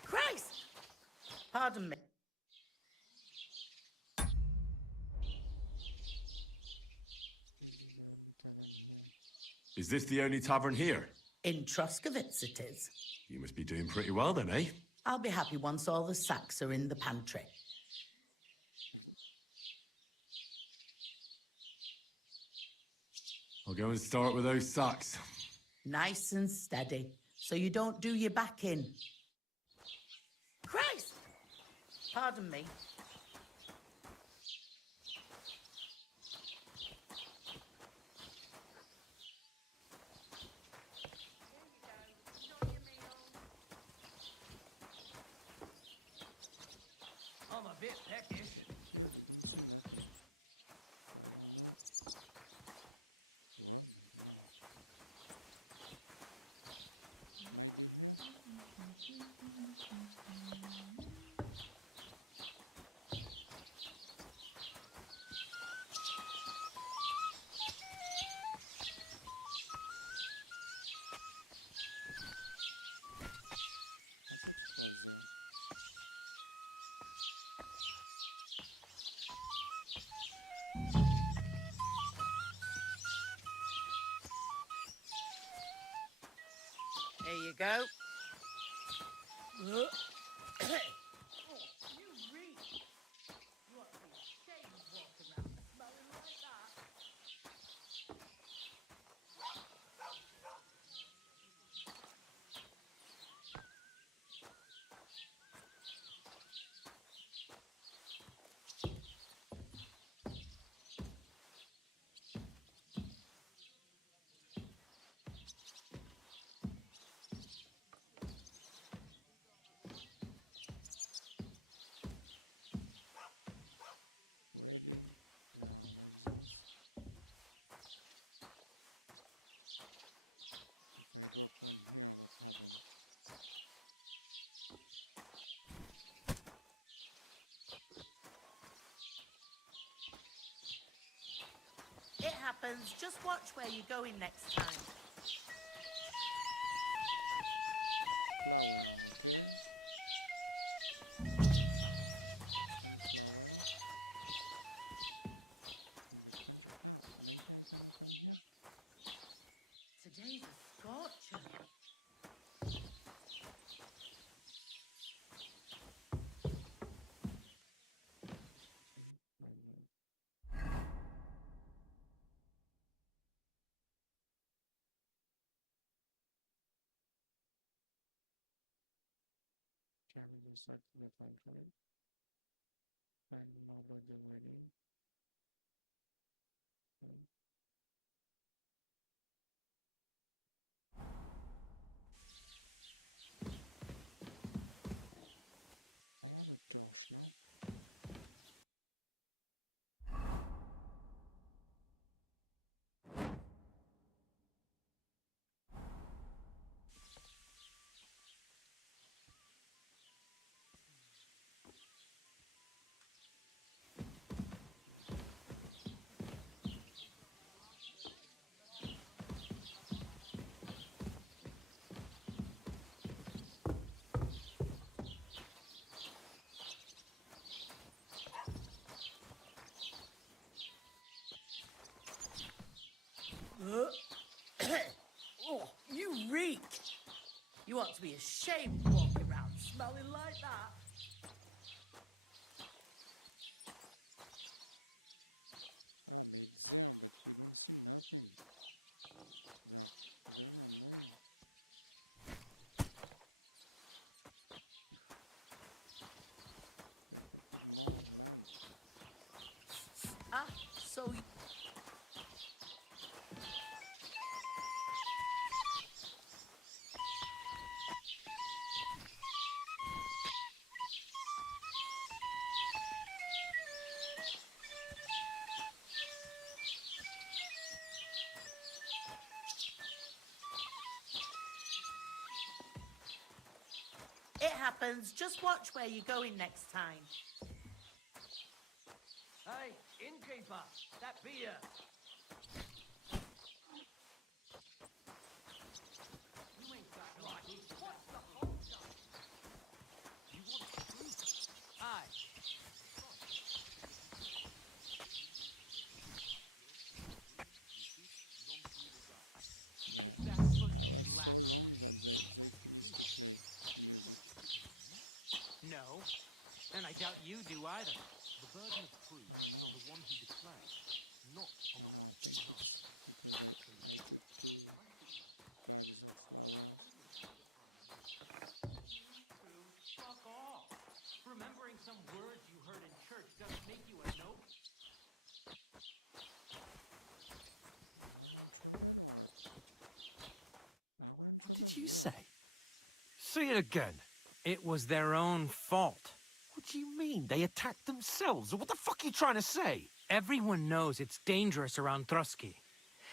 Christ! Pardon me. Is this the only tavern here? In Troskovitz it is. You must be doing pretty well then, eh? I'll be happy once all the sacks are in the pantry. I'll go and start with those sacks. Nice and steady, so you don't do your back in. Christ! Pardon me. I'm a bit peckish. Here you go. It happens. Just watch where you're going next time. Today's a scorcher. Oh, you reek! You ought to be ashamed walking around smelling like that. Ah, so... It happens. Just watch where you're going next time. Hey, innkeeper, that beer. You ain't got right. What's the hold up? You want fruit? Aye. Is that supposed to be Latin? No, and I doubt you do either. The burden of proof is on the one who declares, not on the one who denies. So What'd you say? See it again. It was their own fault. What do you mean? They attacked themselves? What the fuck are you trying to say? Everyone knows it's dangerous around Trotsky.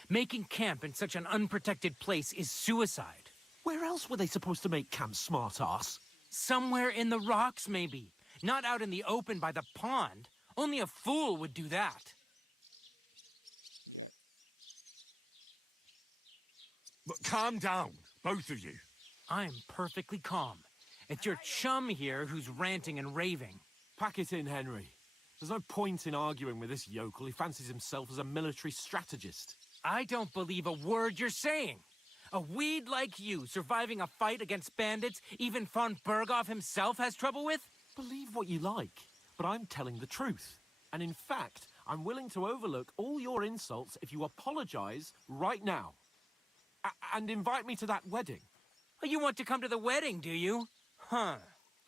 Making camp in such an unprotected place is suicide. Where else were they supposed to make camp, smart-ass? Somewhere in the rocks, maybe. Not out in the open by the pond. Only a fool would do that. But calm down, both of you. I'm perfectly calm. It's your chum here who's ranting and raving. Pack it in, Henry. There's no point in arguing with this yokel. He fancies himself as a military strategist. I don't believe a word you're saying. A weed like you surviving a fight against bandits even von Berghoff himself has trouble with? Believe what you like, but I'm telling the truth. And in fact, I'm willing to overlook all your insults if you apologize right now. And invite me to that wedding. Oh, you want to come to the wedding, do you? Huh.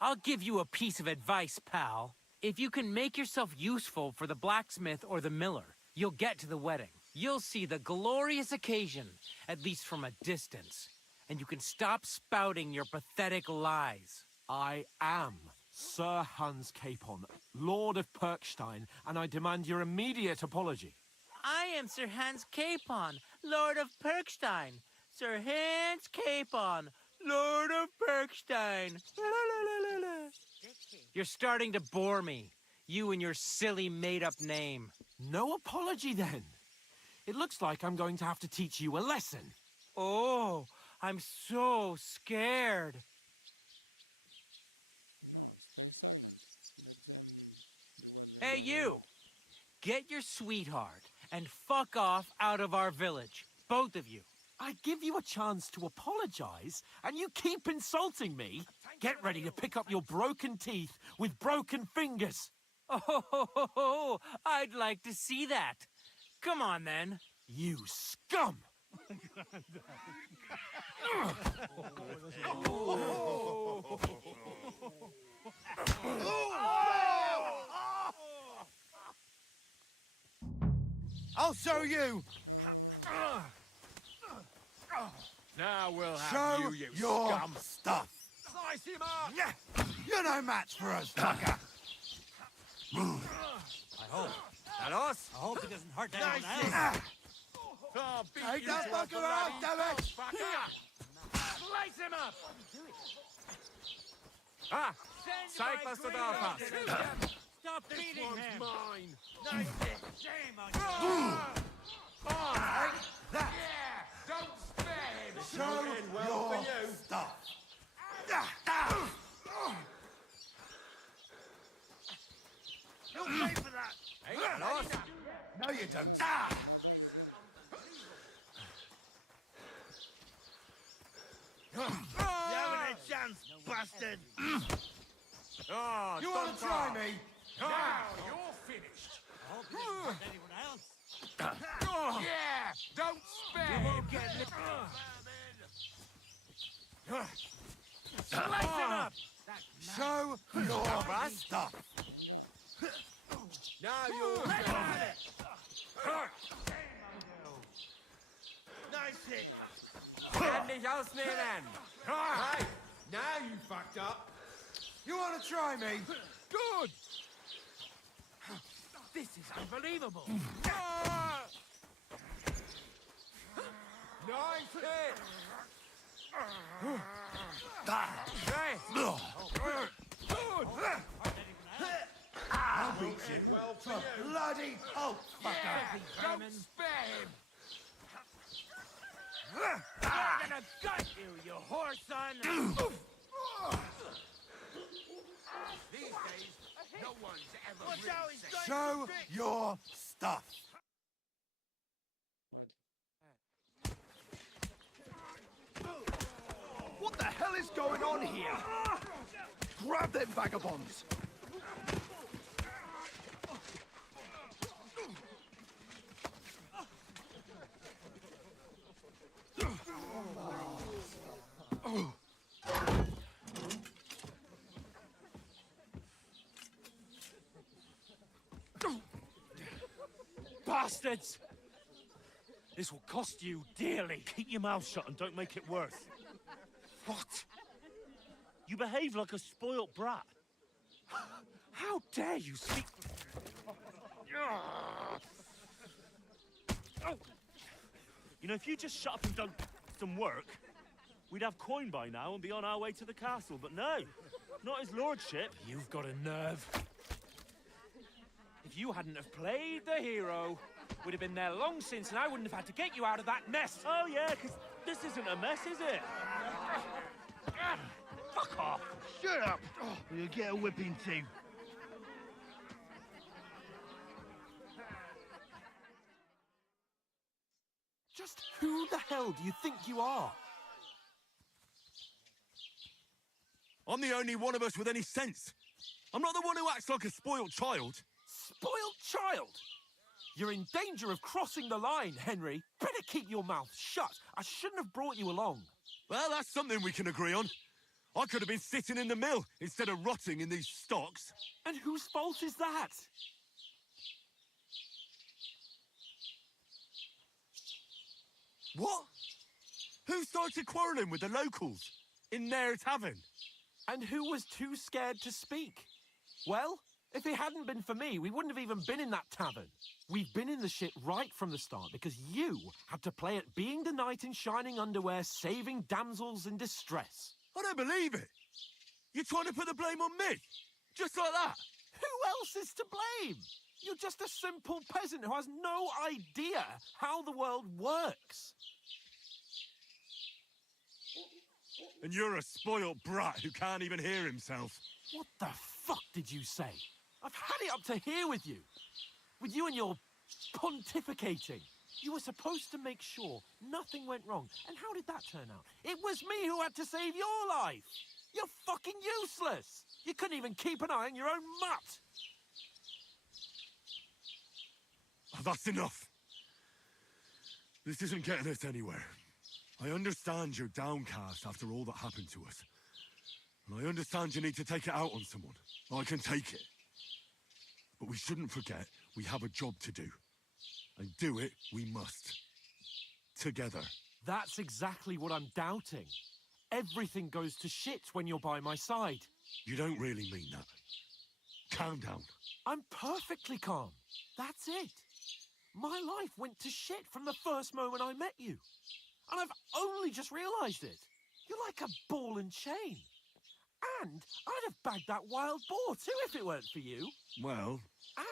I'll give you a piece of advice, pal. If you can make yourself useful for the blacksmith or the miller, you'll get to the wedding. You'll see the glorious occasion, at least from a distance. And you can stop spouting your pathetic lies. I am Sir Hans Capon, Lord of Perkstein, and I demand your immediate apology. I am Sir Hans Capon, Lord of Perkstein. Sir Hans Capon, Lord of Perkstein. You're starting to bore me. You and your silly made-up name. No apology, then. It looks like I'm going to have to teach you a lesson. Oh, I'm so scared. Hey, you! Get your sweetheart and fuck off out of our village. Both of you. I give you a chance to apologize, and you keep insulting me. Get ready to pick up your broken teeth with broken fingers. Oh, I'd like to see that. Come on, then. You scum! I'll show you! Now we'll have Show you your scum. stuff! Slice him up! Yeah! You're no match for us, fucker! I hope. That us? I hope it doesn't hurt Nice. anyone else. Oh, beat Take you that to a fucker out, bloody damn it! pulse, fucker! Slice him up! Ah! Send Take my us to green Belfast! officer. Stop This beating one's him! mine! Nice shame on you! That! Yeah! Don't spare him! Show End well your for you. stuff! You'll pay for that! Hey, that us? No, you don't. You haven't a chance, bastard! Oh, You want to try me? Now you're finished! I hope it doesn't hurt anyone else. Yeah! Don't spare him! Slice him up! Show your stuff! Now you're Nice hit! Endlich ausnehmen! Hey! Now you fucked up! You want to try me? Good! This is unbelievable! Nice hit! I'll beat you. End well for For you! bloody pulp, fucker! Don't spare him! I'm gonna gut you, you whore son! These days, no one's ever Watch really out, he's safe. going Show for Vic. your stuff! What the hell is going on here? Grab them vagabonds! Bastards! This will cost you dearly. Keep your mouth shut and don't make it worse. What? You behave like a spoilt brat. How dare you speak... You know, if you just shut up and done some work, we'd have coin by now and be on our way to the castle, but no, not his lordship. You've got a nerve. If you hadn't have played the hero, we'd have been there long since, and I wouldn't have had to get you out of that mess. Oh yeah, because this isn't a mess, is it? Fuck off! Shut up! Or you'll get a whipping too. Just who the hell do you think you are? I'm the only one of us with any sense. I'm not the one who acts like a spoiled child. Spoiled child? You're in danger of crossing the line, Henry. Better keep your mouth shut. I shouldn't have brought you along. Well, that's something we can agree on. I could have been sitting in the mill instead of rotting in these stocks. And whose fault is that? What? Who started quarrelling with the locals in their tavern? And who was too scared to speak? Well, if it hadn't been for me, we wouldn't have even been in that tavern. We've been in the shit right from the start because you had to play at being the knight in shining underwear, saving damsels in distress. I don't believe it. You're trying to put the blame on me? Just like that? Who else is to blame? You're just a simple peasant who has no idea how the world works. And you're a spoilt brat who can't even hear himself. What the fuck did you say? I've had it up to here with you. With you and your pontificating. You were supposed to make sure nothing went wrong. And how did that turn out? It was me who had to save your life. You're fucking useless. You couldn't even keep an eye on your own mutt. Oh, that's enough. This isn't getting us anywhere. I understand you're downcast after all that happened to us. And I understand you need to take it out on someone. I can take it. But we shouldn't forget we have a job to do. And do it we must. Together. That's exactly what I'm doubting. Everything goes to shit when you're by my side. You don't really mean that. Calm down. I'm perfectly calm. That's it. My life went to shit from the first moment I met you. And I've only just realised it. You're like a ball and chain. And I'd have bagged that wild boar too if it weren't for you. Well...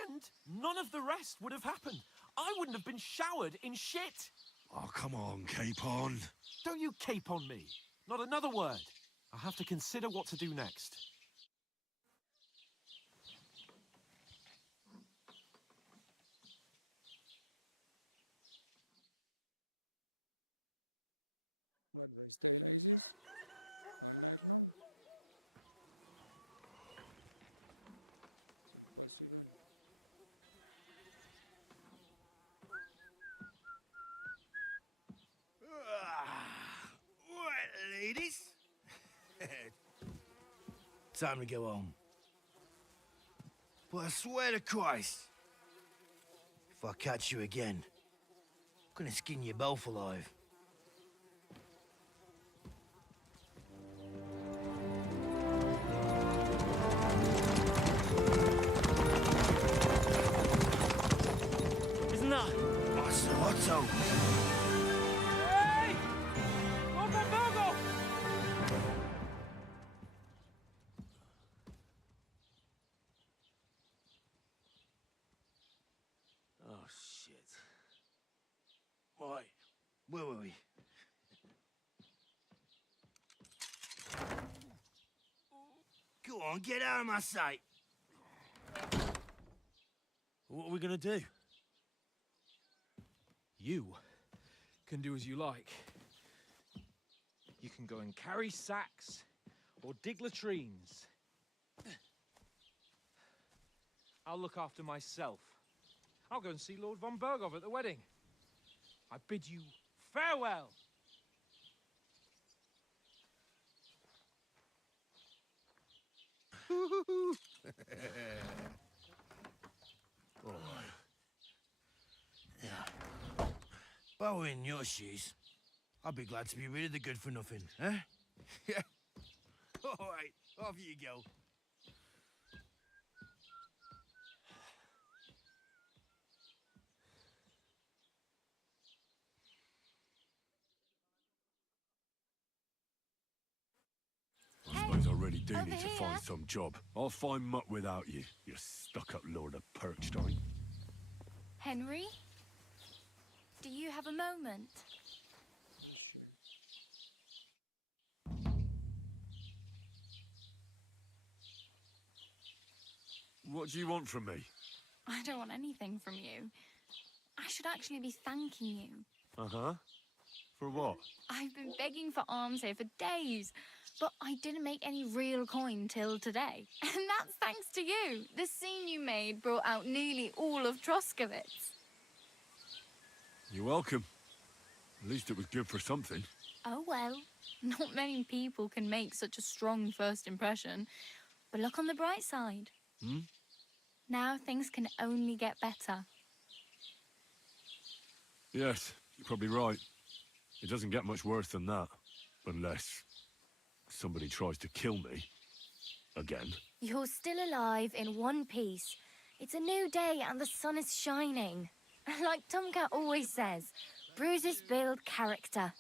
And none of the rest would have happened. I wouldn't have been showered in shit. Oh, come on, Capon. Don't you cape on me. Not another word. I'll have to consider what to do next. Right, ladies. Time to go home. But I swear to Christ, if I catch you again, I'm gonna skin you both alive. Isn't that? Otto! Hey! Go! Oh, shit. Right, where were we? Go on, get out of my sight. What are we gonna do? You can do as you like. You can go and carry sacks or dig latrines. I'll look after myself. I'll go and see Lord von Berghoff at the wedding. I bid you farewell. All right. Yeah. If I were in your shoes, I'd be glad to be rid of the good-for-nothing, eh? Yeah. All right, off you go. I suppose I really do over need to here. find some job. I'll find muck without you, you stuck-up Lord of Perkstein. Henry? Do you have a moment? What do you want from me? I don't want anything from you. I should actually be thanking you. Uh-huh. For what? I've been begging for alms here for days, but I didn't make any real coin till today. And that's thanks to you. The scene you made brought out nearly all of Troskowitz. You're welcome. At least it was good for something. Oh well, not many people can make such a strong first impression. But look on the bright side. Hmm? Now things can only get better. Yes, you're probably right. It doesn't get much worse than that. Unless somebody tries to kill me. Again. You're still alive in one piece. It's a new day and the sun is shining. Like Tomcat always says, bruises build character.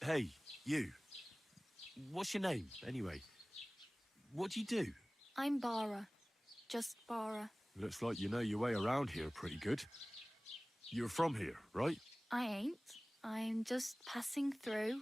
Hey, you. What's your name, anyway? What do you do? I'm Bara. Just Bara. Looks like you know your way around here pretty good. You're from here, right? I ain't. I'm just passing through.